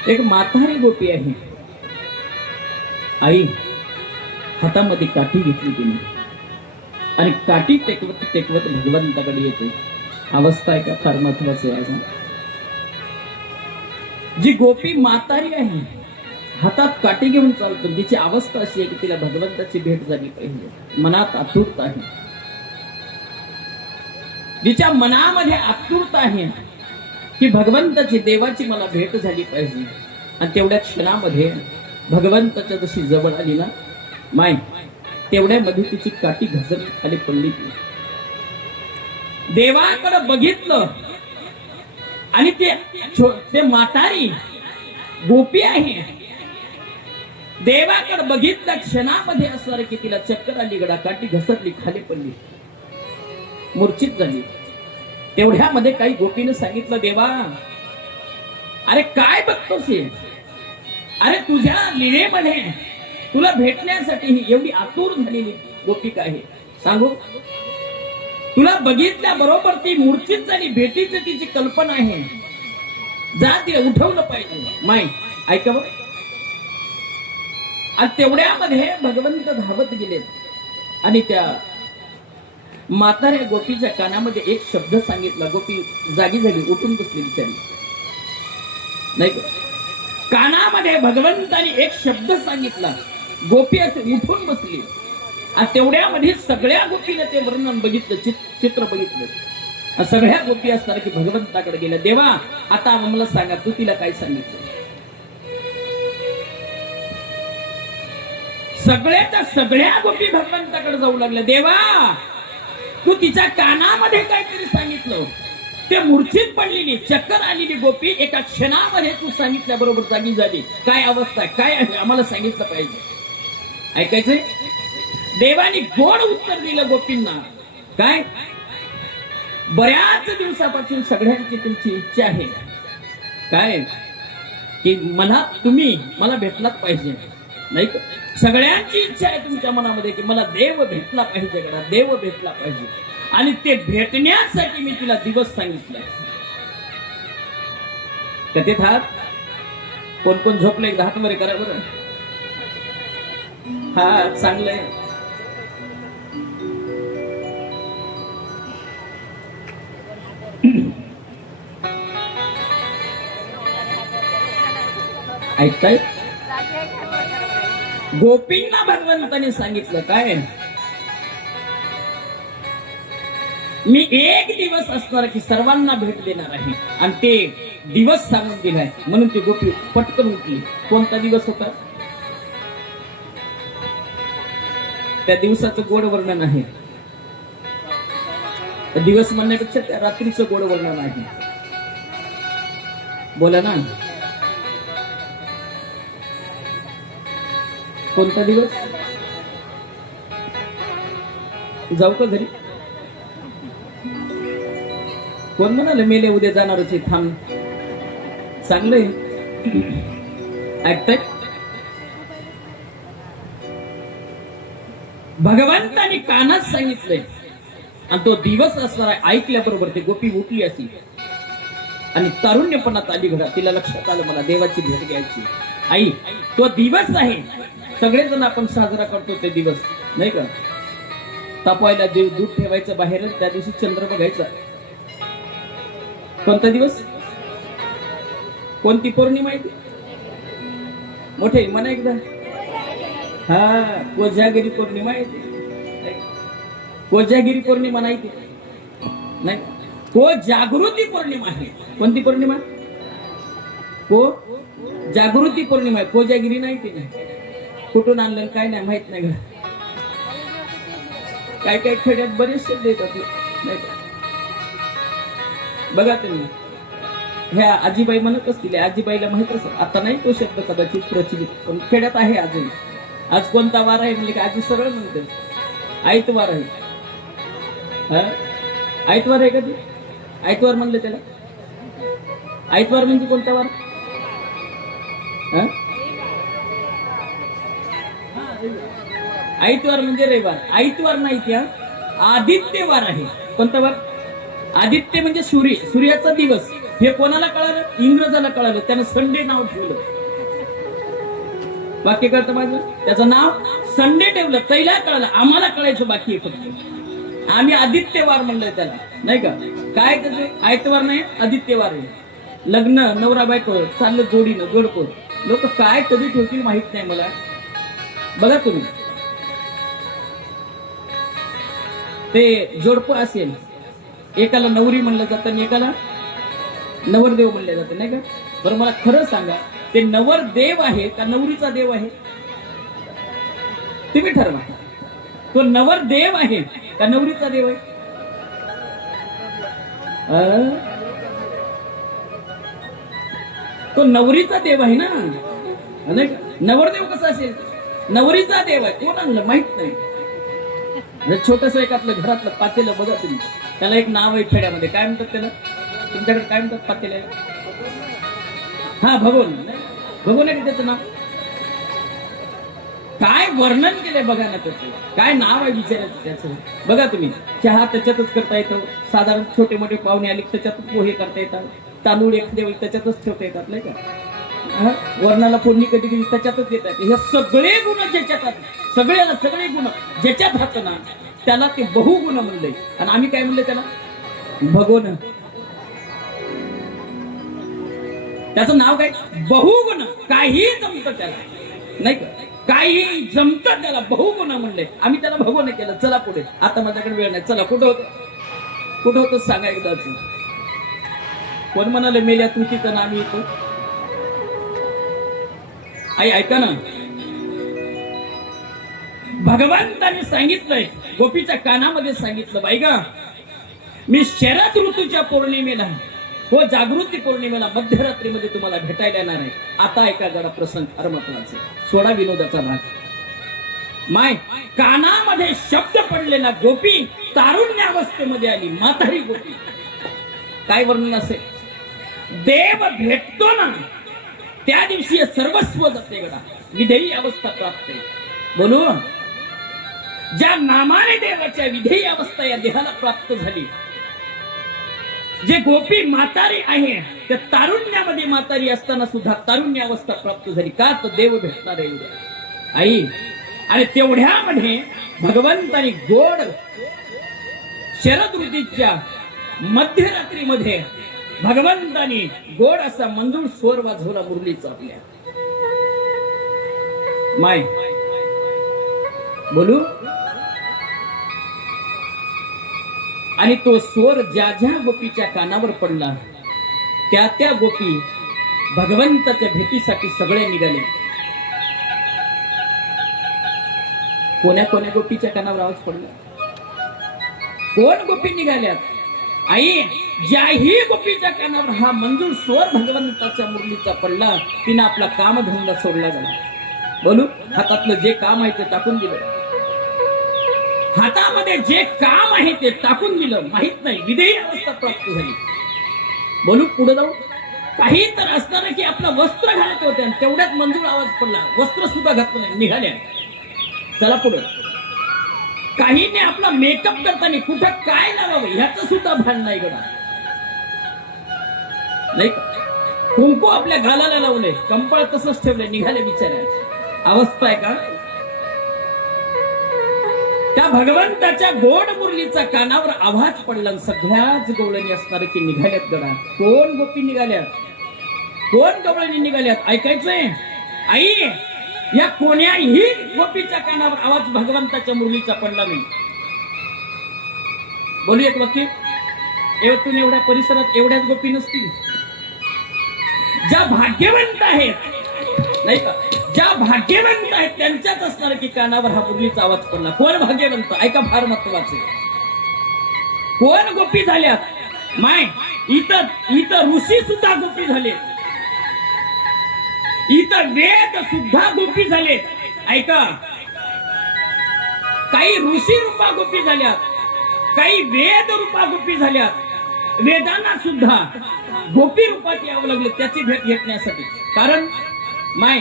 एक म्हातारी गोपी आहे. आई हातामध्ये काठी घेतली तिने आणि काठी टेकवत टेकवत भगवंताकडे येते. अवस्था आहे का फार महत्वाची आहे. जी गोपी म्हातारी आहे, हातात काठी घेऊन चालतो, तिची अवस्था अशी आहे की तिला भगवंताची भेट झाली पाहिजे. मनात आतुरता आहे, तिच्या मनामध्ये आतुरता आहे की भगवंताची, देवाची मला भेट झाली पाहिजे. आणि तेवढ्या क्षणामध्ये भगवंताच्या जशी जवळ आली ना माय, तेवढ्यामध्ये तिची काठी घसरली, खाली पडली. देवाकडे बघितलं आणि ते म्हातारी गोपी आहे. देवाकडे बघितल्या क्षणामध्ये असणार की तिला चक्कर आली, गडा काठी घसरली, खाली पडली, मूर्छित झाली. तेवढ्यामध्ये काही गोपीने सांगितलं, देवा अरे काय बघतोस हे? अरे तुझ्या लीलेमध्ये तुला भेटण्यासाठी ही एवढी आतुर झालेली गोपिका आहे. सांगू, तुला बघितल्या बरोबर ती मूर्छित झाली, भेटीची तिची कल्पना आहे. जा तिला उठवलं पाहिजे. माय ऐका बघ. आणि तेवढ्यामध्ये भगवंत धावत गेलेत आणि त्या म्हाताऱ्या गोपीच्या कानामध्ये एक शब्द सांगितला. गोपी जागी झाली, उठून बसली बिचारी. नाही का? कानामध्ये भगवंताने एक शब्द सांगितला. गोपी असे उठून बसली आणि तेवढ्यामध्ये सगळ्या गोपीने ते वर्णन बघितलं, चित्र बघितलं. सगळ्या गोपी असणार की भगवंताकडे गेल्या. देवा आता मला सांगा, तू तिला काय सांगितलं? सगळ्याच्या सगळ्या गोपी भगवंताकडे जाऊ लागल्या. देवा तू तिच्या कानामध्ये काहीतरी सांगितलं. ते मूर्छित पडलेली, चक्कर आलेली गोपी एका क्षणामध्ये तू सांगितल्या बरोबर जागी झाली. काय अवस्था, काय आहे, आम्हाला सांगितलं पाहिजे. ऐकायचंय? देवाने गोड उत्तर दिलं गोपींना. काय? बऱ्याच दिवसापासून सगळ्यांची तुमची इच्छा आहे काय की तुम्ही मला भेटलाच पाहिजे. नाही का? सगळ्यांची इच्छा आहे तुमच्या मनामध्ये की मला देव भेटला पाहिजे, गडा देव भेटला पाहिजे. आणि ते भेटण्यासाठी मी तिला दिवस सांगितला. कधी हात कोण कोण झोपले, हात वर करा बरं. हा चांगलंय. ऐकताय? गोपींना भगवंताने सांगितलं काय, मी एक दिवस असणार की सर्वांना भेट देणार आहे. आणि ते दिवस सांगून दिलाय म्हणून ती गोपी पटकन उठली. कोणता दिवस होता? त्या दिवसाचं गोड वर्णन आहे. दिवस म्हणण्यापेक्षा त्या रात्रीचं गोड वर्णन आहे. बोला ना, कोणता दिवस? जाऊ का घरी? कोण म्हणाले मेले उद्या जाणारच आहे, थांब. चांगलंय. ऐकताय? भगवंताने कानात सांगितलंय आणि तो दिवस असणार. ऐकल्याबरोबर ते गोपी उठली अशी आणि तारुण्यपणात आली घरात. तिला लक्षात आलं मला देवाची भेट घ्यायची. आई तो दिवस आहे, सगळेजण आपण साजरा करतो ते दिवस. नाही का? तापवायला दूध ठेवायचं बाहेर, त्या दिवशी चंद्र बघायचा. कोणता दिवस? कोणती पौर्णिमा आहे? मोठे म्हणा एकदा. हा कोजागिरी पौर्णिमा आहे. कोजागिरी पौर्णिमा नाही ती, नाही. कोजागृती पौर्णिमा आहे. कोणती पौर्णिमा? को जागृती पौर्णिमा आहे. कोजागिरी नाही ती. कुठून आणलं काय नाही माहित नाही. काय काय खेड्यात बरेच शब्द येतात नाही का? बघा तुम्ही ह्या आजीबाई म्हणत असतील, आजीबाईला माहित असेल, आता नाही तो शब्द कदाचित प्रचलित, पण खेड्यात आहे अजून. आज कोणता वार आहे म्हणजे की आजी सरळ म्हणते आयतवार आहे. हा आयतवार आहे का ते? आयतवार म्हणलं त्याला. आयतवार म्हणजे कोणता वार? हा आयतवार म्हणजे रविवार. आयतवार नाही, त्या आदित्यवार आहे. कोणता वार? आदित्य म्हणजे सूर्य, सूर्याचा दिवस. हे कोणाला कळालं? इंग्रजाला कळालं, त्यानं संडे नाव ठेवलं. वाक्य कळतं माझं? त्याचं नाव संडे ठेवलं. त्याला कळलं, आम्हाला कळायचं बाकी आहे फक्त. आम्ही आदित्यवार म्हणलंय त्याला, नाही का? काय त्याचे? आयतवार नाही, आदित्यवार आहे. लग्न नवरा बायको चाललं जोडीनं, जोडतो. लोक काय कधी ठेवतील माहित नाही मला. बघा तुम्ही, ते जोडपं असेल, एकाला नवरी म्हणलं जातं आणि एकाला नवरदेव म्हणले जाते, नाही का? बरं मला खरं सांगा, ते नवरदेव आहे का नवरीचा देव आहे? तुम्ही ठरवा. तो नवरदेव आहे का नवरीचा देव आहे? तो नवरीचा देव आहे ना, नाही का? नवरदेव कसा असेल? नवरीचा देव आहे. कोण आणलं माहित नाही. छोटस एक आपलं घरातलं पातेलं बघा तुम्ही, त्याला एक नाव आहे खेड्यामध्ये. काय म्हणतात त्याला? तुमच्याकडे काय म्हणतात पातेल्या? हा भगोन. भगोन आहे त्याचं नाव. काय वर्णन केलंय बघा ना त्याचं, काय नाव आहे विचारायचं त्याचं. बघा तुम्ही, चहा त्याच्यातच करता येतो. साधारण छोटे मोठे पाहुणे आले त्याच्यातच पोहे करता येतात. तांदूळ एखाद्या वेळी त्याच्यातच ठेवता येतात, नाही का? वर्णाला फोडणी कधी कधी त्याच्यातच येतात. हे सगळे गुण ज्याच्यात, सगळे गुण ज्याच्यात हात ना, त्याला ते बहुगुण म्हणलंय. आणि आम्ही काय म्हणलं त्याला? भगोन. त्याचं नाव काय? बहुगुण. काही जमत त्याला, नाही का? काही जमत त्याला, बहुगुण म्हणले. आम्ही त्याला भगोन केलं. चला पुढे, आता माझ्याकडे वेळ नाही. चला कुठं होतं सांगा एकदा. कोण म्हणाले मेल्या तू तिथं ना आम्ही येतो? आई ऐका ना, भगवंताने सांगितलंय, गोपीच्या कानामध्ये सांगितलं, बाई गा, मी शरद ऋतूच्या पौर्णिमेला व जागृती पौर्णिमेला मध्यरात्रीमध्ये तुम्हाला भेटायला येणार आहे. आता ऐका जरा प्रसंग फार महत्वाचा, सोडा विनोदाचा भाग. माय कानामध्ये शब्द पडलेला गोपी तारुण्यावस्थेमध्ये आली, म्हातारी गोपी. काय वर्णन असेल? देव भेटतो ना त्या दिवशी सर्वस्व जाते गडा, विधेयी अवस्था प्राप्त आहे. बोलू, ज्या नामाने देवाच्या विधेयी अवस्था या देहाला प्राप्त झाली, जे गोपी म्हातारी आहे त्या तारुण्यामध्ये म्हातारी असताना सुद्धा तारुण्य अवस्था प्राप्त झाली. का? तर देव भेटणार आहे आई. आणि तेवढ्यामध्ये भगवंतानी गोड शरद ऋतूच्या मध्यरात्रीमध्ये भगवंतानी गोड असा मंजूळ स्वर वाजवला मुरलीचा आपल्या. माय बोलू, आणि तो स्वर ज्या ज्या गोपीच्या कानावर पडला त्या त्या गोपी भगवंताच्या भेटीसाठी सगळे निघाले. कोण्या कोण्या गोपीच्या कानावर आवाज पडला? कोण गोपी निघाल्यात? आई, ज्याही गोपीच्या कानावर हा मंजूळ स्वर भगवंताच्या मुरलीचा पडला, तिने आपला कामधंदा सोडला गेला. बोलू, हातातलं जे काम आहे ते टाकून दिलं. हातामध्ये जे काम आहे ते टाकून दिलं. माहित नाही, विधेयी अवस्था प्राप्त झाली. बोलू, पुढे जाऊ. काही तर असताना की आपलं वस्त्र घालत होते आणि तेवढ्यात मंजूळ आवाज पडला. वस्त्र सुद्धा घातलं नाही, निघाल्या. चला पुढे. काहीने आपला मेकअप करताना कुठं काय लावावं ह्याचं सुद्धा भान नाही गडा, नाही का? कुंकू आपल्या गालाला लावले, कंपाळ तसंच ठेवले, निघाले बिचाऱ्या. अवस्था आहे का? त्या भगवंताच्या गोड मुरलीचा कानावर आवाज पडला, सगळ्याच गवळणी असणार की निघाल्यात गडा. कोण गोपी निघाल्यात? कोण गवळणी निघाल्यात? ऐकायचंय आई, या कोण्याही गोपीच्या कानावर आवाज भगवंताच्या मुरलीचा पडला नाही. बोलूयात वाक्य. एवढून एवढ्या परिसरात एवढ्याच गोपी नसतील. ज्या भाग्यवंत आहेत, नाही का, ज्या भाग्यवंत आहेत त्यांच्याच असणार की कानावर हा मुरलीचा आवाज पडला. कोण भाग्यवंत? ऐका, फार महत्वाचे. कोण गोपी झाल्यात? माय इथं ऋषी सुद्धा गोपी झाले, इथं वेद सुद्धा गोपी झाले. ऐका, काही ऋषी रूपा गोपी झाल्यात, काही वेद रूपा गोपी झाल्यात. वेदांना सुद्धा गोपी रूपात यावं लागलं त्याची भेट घेण्यासाठी. कारण माय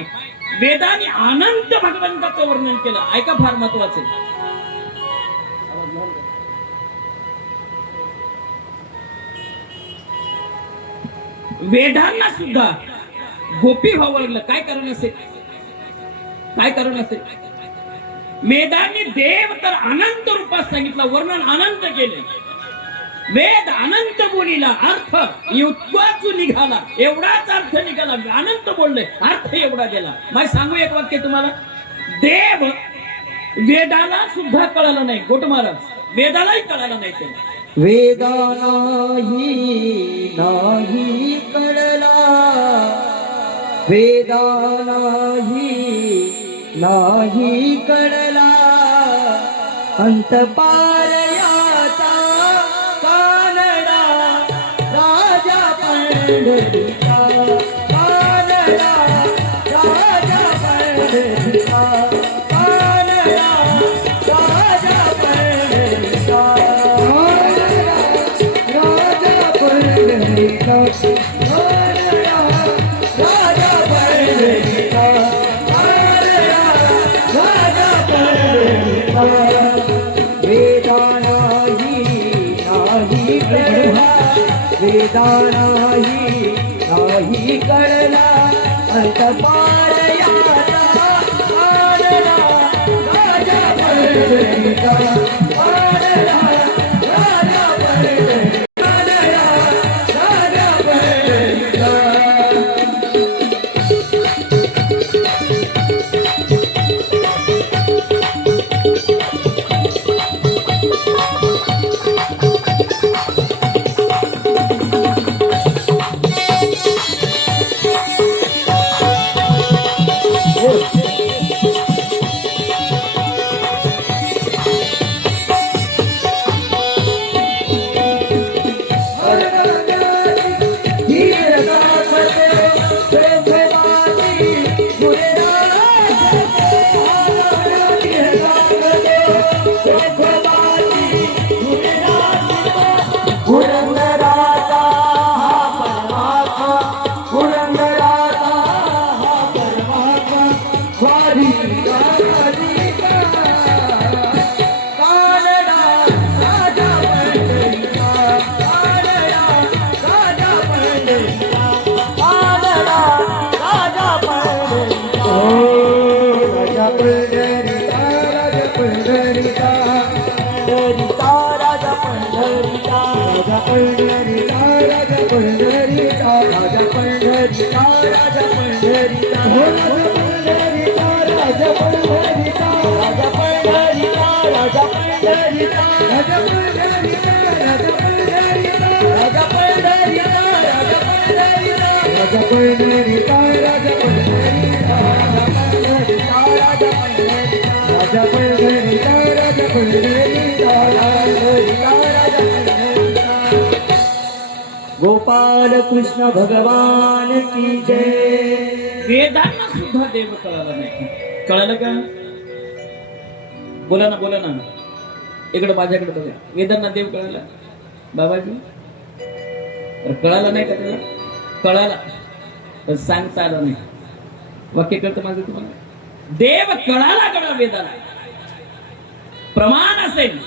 वेदाने अनंत भगवंताचं वर्णन केलं. ऐका, फार महत्वाचं. वेदांना सुद्धा गोपी व्हावं लागलं. काय कारण असेल? काय कारण असेल? वेदांनी देव तर अनंत रूपात सांगितलं, वर्णन अनंत केले. वेद अनंत बोलीला, अर्थ युद्धाचू निघाला, एवढाच अर्थ निघाला. अनंत बोलले, अर्थ एवढा गेला. मग सांगू एक वाक्य तुम्हाला. देव वेदाला सुद्धा कळालं नाही. गोट महाराज, वेदालाही कळालं नाही. ते वेदानाही नाही कळला, वेदानाही नाही कळला, अंतपारयाचा कानडा राजा पंढरीचा, कानडा राजा पंढरीचा, कानडा राजा पंढरीचा, राजा पंढरीचा, कानडा राजा पंढरीचा, वेदानाही नाही कळला, वेदानाही नाही कळला, अंतपारयाचा कानडा राजा पंढरीचा, कानडा राजा पंढरीचा, कानडा राजा पंढरीचा. गोपाल कृष्ण भगवान की जय. वेदांना सुद्धा देव कळाला नाही. कळालं का? बोला ना, बोला ना. इकडे माझ्याकडे बघा. वेदांना देव कळाला बाबाजी? कळालं नाही का त्याला? कळाला पण सांगता आलं नाही. वाक्य कळतं माझं तुम्हाला? देव कळाला गडा वेदाला. प्रमाण असेल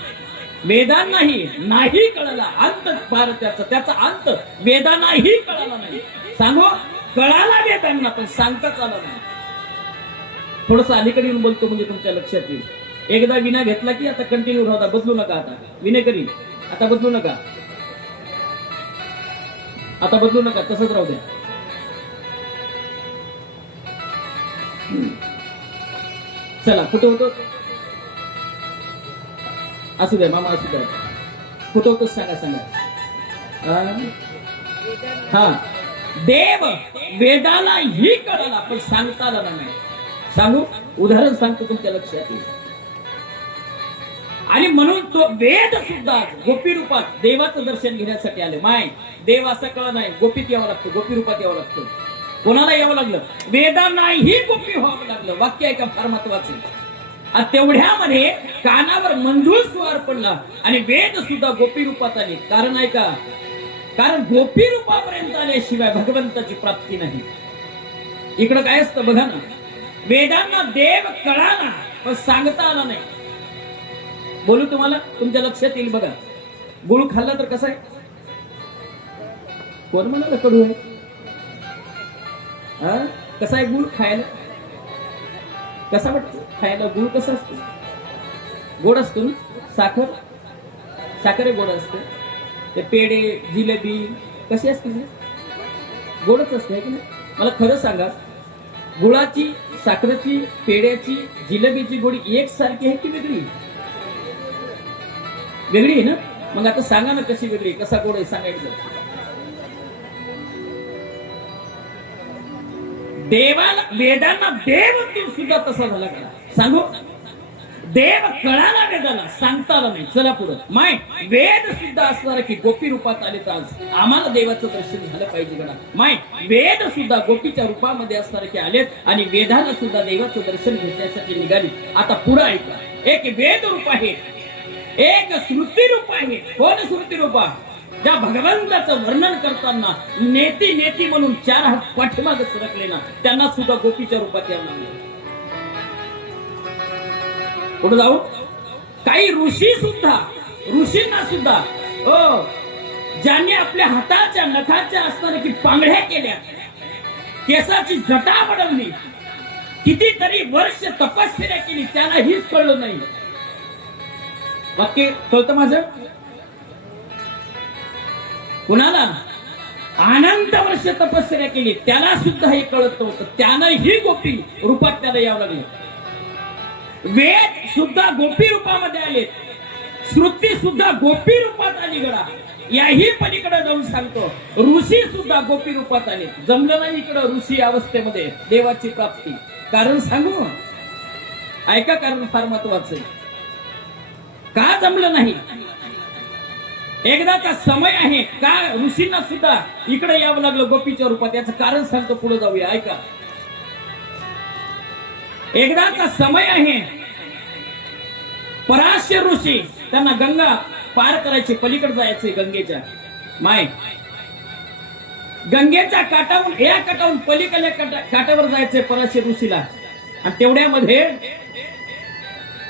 वेदांनाही नाही कळला. अंत फार त्याचा अंत वेदांनाही कळाला नाही. सांगू, कळाला वेदांना पण सांगताच आलं नाही. थोडस अलीकडे येऊन बोलतो म्हणजे तुमच्या लक्षात येईल. एकदा विना घेतला की आता कंटिन्यू राहता. बदलू नका. आता विनय करी. आता बदलू नका. आता बदलू नका. तसंच राहू द्या. चला, कुठं होतो? असू द्या मामा, असू द्या. कुठं होतो सांगा, सांगा. हा, देव वेदाला ही कळाला पण सांगता आला नाही. सांगू, उदाहरण सांगतो तुमच्या लक्षात येईल. आणि म्हणून तो वेद सुद्धा गोपी रूपात देवाचं दर्शन घेण्यासाठी आले. माय देव असं कळलं नाही, गोपीत यावं लागतं, गोपी रूपात यावं लागतं. कोणाला यावं लागलं? वेदांनाही गोपी व्हावं लागलं. वाक्य आहे का फार महत्वाचं. आणि तेवढ्यामध्ये कानावर मंजूळ स्वार पडला आणि वेद सुद्धा गोपी रूपात आले. कारण आहे का? कारण गोपी रूपापर्यंत आल्याशिवाय भगवंताची प्राप्ती नाही. इकडं काय असतं बघा ना, वेदांना देव कळाला पण सांगता आला नाही. बोलू तुम्हाला, तुमच्या लक्षात येईल बघा. गुळ खाल्ला तर कसा आहे? कोण म्हणाला कडू आहे? कसा आहे गुळ खायला? कसा वाटतो खायला? गुळ कसा असतो? गोड असतो ना. साखर साखर गोड असते. ते पेढे जिलेबी कशी असते? गोडच असते की नाही? मला खरं सांगा, गुळाची, साखरेची, पेढ्याची, जिलेबीची गोडी एकसारखी आहे की वेगळी? वेगळी आहे ना. मग आता सांगा ना कशी वेगळी, कसा गोड आहे सांगायचं. देवाला, वेदांना देव तू सुद्धा तसा झाला का? सांगू, देव कळाला वेदाला, सांगता आला नाही. चला पुढं. माय वेद सुद्धा असणार की गोपी रूपात आले तर आज आम्हाला देवाचं दर्शन झालं पाहिजे गडा. माय वेद सुद्धा गोपीच्या रूपामध्ये असणार की आलेत आणि वेदाला सुद्धा देवाचं दर्शन घेण्यासाठी निघाली. आता पुढं ऐका. एक वेद रूप आहे, एक श्रुती रूप आहे. कोण श्रुती रूपा? ज्या भगवंताचं वर्णन करताना नेती नेती म्हणून 4 हात पाठीमागे सरकले ना, त्यांना सुद्धा गोपीच्या रूपात यावं लागलं. पुढे जाऊ. काही ऋषी सुद्धा, ऋषींना सुद्धा ज्यांनी आपल्या हाताच्या नखाच्या असणाऱ्या की पांगळ्या केल्या, केसाची जटा बदलली, कितीतरी वर्ष तपश्चर्या केली, त्यांना हीच कळलं नाही. वाक्य कळतं माझं? कुणाला? अनंत वर्ष तपश्चर्या केली, त्याला सुद्धा हे कळत नव्हतं. त्यानं ही गोपी रूपात त्याला यावं लागलं. वेद सुद्धा गोपी रूपामध्ये आले, श्रुती सुद्धा गोपी रूपात आली गडा. याही पलीकडे जाऊन सांगतो, ऋषी सुद्धा गोपी रूपात आले. जमलं नाही इकडं ऋषी अवस्थेमध्ये देवाची प्राप्ती. कारण सांगू, ऐका, कारण फार महत्वाचं आहे. का जमलं नाही? एकदाचा समय आहे का ऋषींना सुद्धा इकडे यावं लागलं गोपीच्या रूपात. याचं कारण सांगतो, पुढे जाऊया. ऐका. एकदाचा समय आहे, पराशर ऋषी, त्यांना गंगा पार करायची, पलीकडे जायचे गंगेच्या. माय गंगेच्या काठावरून, या काठावरून पलीकडल्या काठावर जायचंय पराशर ऋषीला. आणि तेवढ्यामध्ये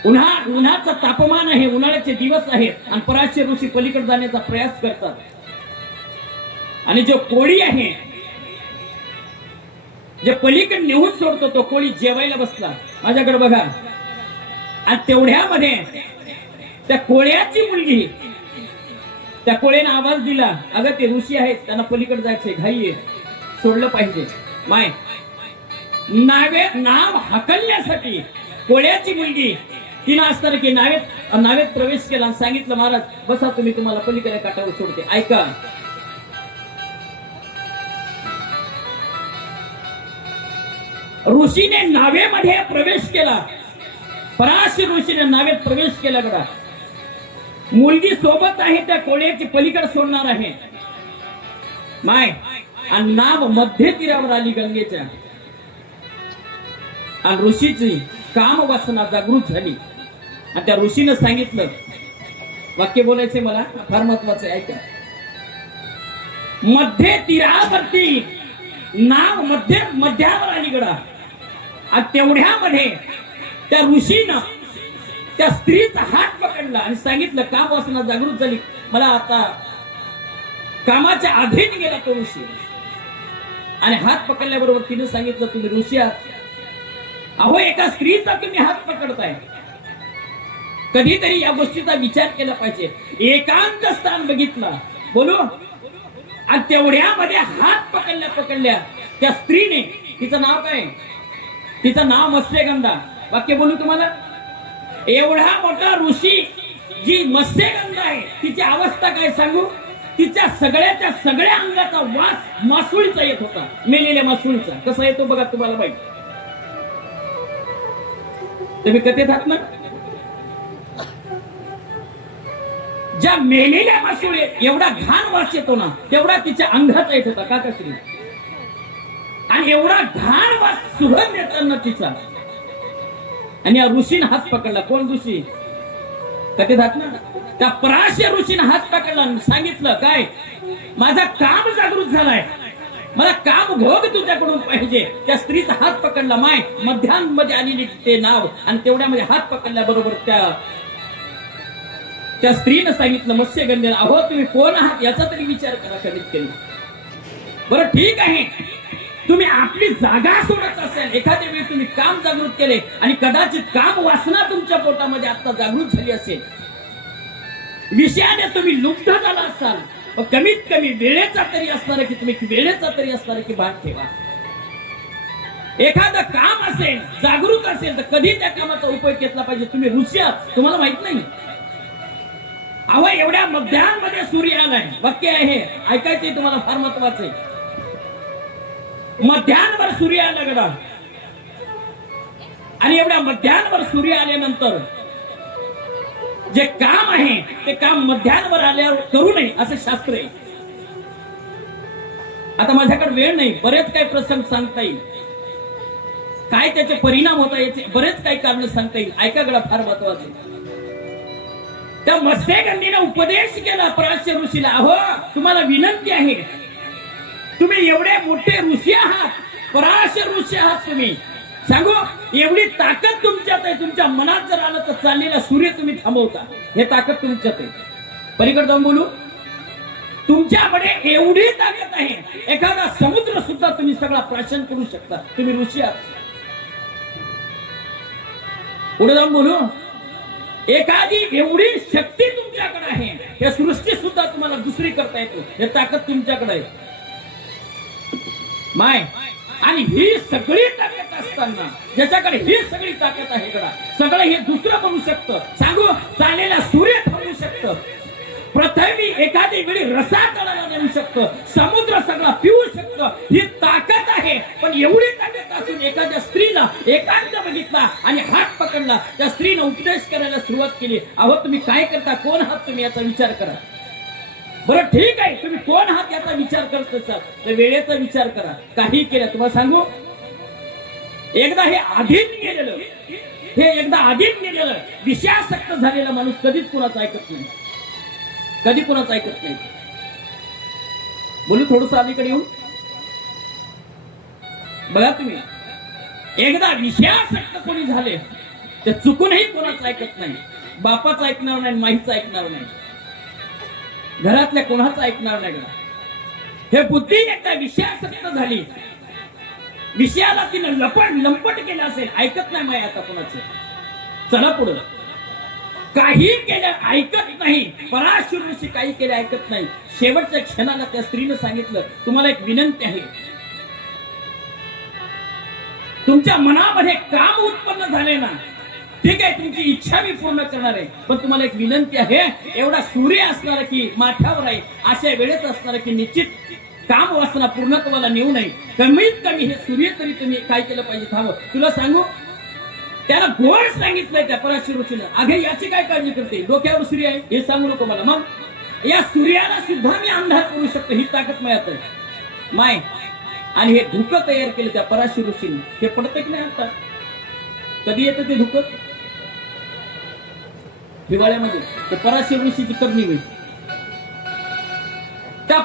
उन्हाचं तापमान आहे, उन्हाळ्याचे दिवस आहेत आणि पराशर ऋषी पलीकडे जाण्याचा प्रयास करतात. आणि जो कोळी आहे, जे पलीकडे नेऊन सोडतो, तो कोळी जेवायला बसला. माझ्याकडे बघा. आणि तेवढ्यामध्ये त्या कोळ्याची मुलगी, त्या कोळ्याने आवाज दिला, अगं ते ऋषी आहेत, त्यांना पलीकडे जायचंय, घाई आहे, सोडलं पाहिजे. माय नाव हकलण्यासाठी कोळ्याची मुलगी तिनं असताना की नावेत प्रवेश केला आणि सांगितलं, महाराज बसा तुम्ही, तुम्हाला पलीकडे काठावर सोडते. ऐका. ऋषीने नावेमध्ये प्रवेश केला, पराशर ऋषीने नावेत प्रवेश केला गडा. मुलगी सोबत आहे, त्या कोळ्याची पलीकडे सोडणार आहे. माय आणि नाव मध्य तीरावर आली गंगेच्या. आणि ऋषीची काम वासना जागृत झाली. आणि त्या ऋषीनं सांगितलं, वाक्य बोलायचे मला, फार महत्वाचं आहे. ऐका. मध्य तीरावरती नाव मध्यावर आली गडा. आणि तेवढ्यामध्ये त्या ऋषीनं त्या स्त्रीचा हात पकडला आणि सांगितलं, काम वासना जागृत झाली, मला आता कामाच्या अधीन गेला तो ऋषी. आणि हात पकडल्याबरोबर तिने सांगितलं, तुम्ही ऋषी आहात. अहो, एका स्त्रीचा तुम्ही हात पकडताय. कधीतरी या गोष्टीचा विचार केला पाहिजे. एकांत स्थान बघितला. बोलू. आणि तेवढ्यामध्ये हात पकडल्या त्या स्त्रीने, तिचं नाव काय? तिचं नाव मत्स्यगंधा. वाक्य बोलू तुम्हाला. एवढा मोठा ऋषी जी मत्स्यगंधा आहे, तिची अवस्था काय सांगू? तिच्या सगळ्या अंगाचा वास मासुळीचा येत होता, मेलेल्या मासुळीचा. कसा येतो बघा, तुम्हाला माहिती. तुम्ही कथेत आहात ना, ज्या मेलेल्या मासुळे एवढा घाण वास येतो ना तेवढा तिच्या अंगाचा येत होता काकाश्री. आणि एवढा घाण वास सुगंध येताना तिचा. आणि या ऋषीने हात पकडला. कोण ऋषी? कधी जात ना त्या पराशर ऋषीने हात पकडला आणि सांगितलं काय, माझा काम जागृत झालाय, मला काम भोग तुझ्याकडून पाहिजे. त्या स्त्रीचा हात पकडला. माय मध्यांमध्ये आलेली ते नाव आणि तेवढ्यामध्ये हात पकडल्याबरोबर त्या स्त्रीनं सांगितलं मत्स्यगंधेला, अहो तुम्ही कोण आहात याचा तरी विचार करा कधीत कधी. बरं ठीक आहे, तुम्ही आपली जागा सोडत असेल, एखाद्या वेळी तुम्ही काम जागृत केले आणि कदाचित काम वासना तुमच्या पोटामध्ये आता जागृत झाली असेल, विषयाने तुम्ही लुप्त झाला असाल, कमीत कमी वेळेचा तरी असणार की तुम्ही वेळेचा तरी असणार की भाग ठेवा. एखादं काम असेल जागृत असेल तर कधी त्या कामाचा उपयोग घेतला पाहिजे. तुम्ही ऋषी आहात, तुम्हाला माहित नाही. अहो एवढ्या मध्यांमध्ये सूर्य आलाय, वाक्य आहे ऐकायचंय तुम्हाला, फार महत्वाचं आहे. मध्यांवर सूर्य आला गडा आणि एवढ्या मध्यांवर सूर्य आल्यानंतर जे काम आहे ते काम मध्यांवर आल्यावर करू नये असं शास्त्र आहे. आता माझ्याकडे वेळ नाही, बरेच काही प्रसंग सांगता येईल, काय त्याचे परिणाम होता याचे बरेच काही कारण सांगता येईल. ऐका गडा, फार महत्वाचं. त्या मत्स्यगंधीने उपदेश केला पराशर ऋषीला, अहो तुम्हाला विनंती आहे, तुम्ही एवढे मोठे ऋषी आहात, पराशर ऋषी आहात, तुम्ही सांगू एवढी ताकद तुमच्यात आहे, तुमच्या मनात जर आलं तर चाललेला सूर्य तुम्ही थांबवता, हे ताकद तुमच्यात आहे. पलीकडे जाऊन बोलू, तुमच्याकडे एवढी ताकद आहे, एखादा समुद्र सुद्धा तुम्ही सगळा प्राशन करू शकता, तुम्ही ऋषी आहात. पुढे जाऊन बोलू, एखादी एवढी शक्ती तुमच्याकडे आहे, या सृष्टी सुद्धा तुम्हाला दुसरी करता येतो, हे ताकद तुमच्याकडे आहे. माय आणि ही सगळी ताकद असताना ज्याच्याकडे ही सगळी ताकद आहे गडा, सगळं हे दुसरं बनू शकतं. सांगू चाललेला सूर्य थांबवू शकतं, पृथ्वी एखादी वेळी रसातळाला नेऊ शकतं, समुद्र सगळा पिऊ शकतं, ही ताकद आहे. पण एवढी ताकद असून एखाद्या स्त्रीला एकांत बघितला आणि हात पकडला, त्या स्त्रीने उपदेश करायला सुरुवात केली, अहो तुम्ही काय करता, कोण आहात तुम्ही याचा विचार करा. बरं ठीक आहे, तुम्ही कोण आहात याचा विचार करत असाल तर वेळेचा विचार करा. काही केलं तुम्हाला सांगू, एकदा हे आधीन गेलेलं, हे एकदा आधीन गेलेलं विषयासक्त झालेला माणूस कधीच कुणाचं ऐकत नाही, कधी कुणाचं ऐकत नाही. बोलू थोडस अलीकडे येऊन बघा, तुम्ही एकदा विषयासक्त कोणी झाले ते चुकूनही कोणाचं ऐकत नाही, बापाचं ऐकणार नाही, माहीचं ऐकणार नाही, घरातल्या कोणाचं ऐकणार नाही. हे बुद्धी एकदा विषयासक्त झाली, विषयाला तिनं लंपट केलं असेल, ऐकत नाही माय आता कोणाचं. चला पुढे, काही केलं ऐकत नाही, पराशर ऋषी काही केलं ऐकत नाही. शेवटच्या क्षणाला त्या स्त्रीने सांगितलं, तुम्हाला एक विनंती आहे, तुमच्या मनामध्ये काम उत्पन्न झाले ना, ठीक आहे तुमची इच्छा मी पूर्ण करणार आहे, पण तुम्हाला एक विनंती आहे, एवढा सूर्य असणार की माथ्यावर आहे, अशा वेळेत असणार की निश्चित काम वासना पूर्णत्वाला नेऊ नये, कमीत कमी हे सूर्य तरी तुम्ही काय केलं पाहिजे थांबव. तुला सांगू, त्याला गोड सांगितलंय त्या पराशर ऋषीनं, अगे याची काय काळजी करते, डोक्यावर सूर्य आहे हे सांगू नको मला, मग या सूर्याला सुद्धा मी अंधार करू शकतो, ही ताकद मिळत आहे माय. आणि हे धुकं तयार केलं त्या पराशर ऋषीने, हे पडतं की नाही आता, कधी येतं ते धुकं, हिवाळ्यामध्ये. पराशर ऋषीची करणी होईल त्या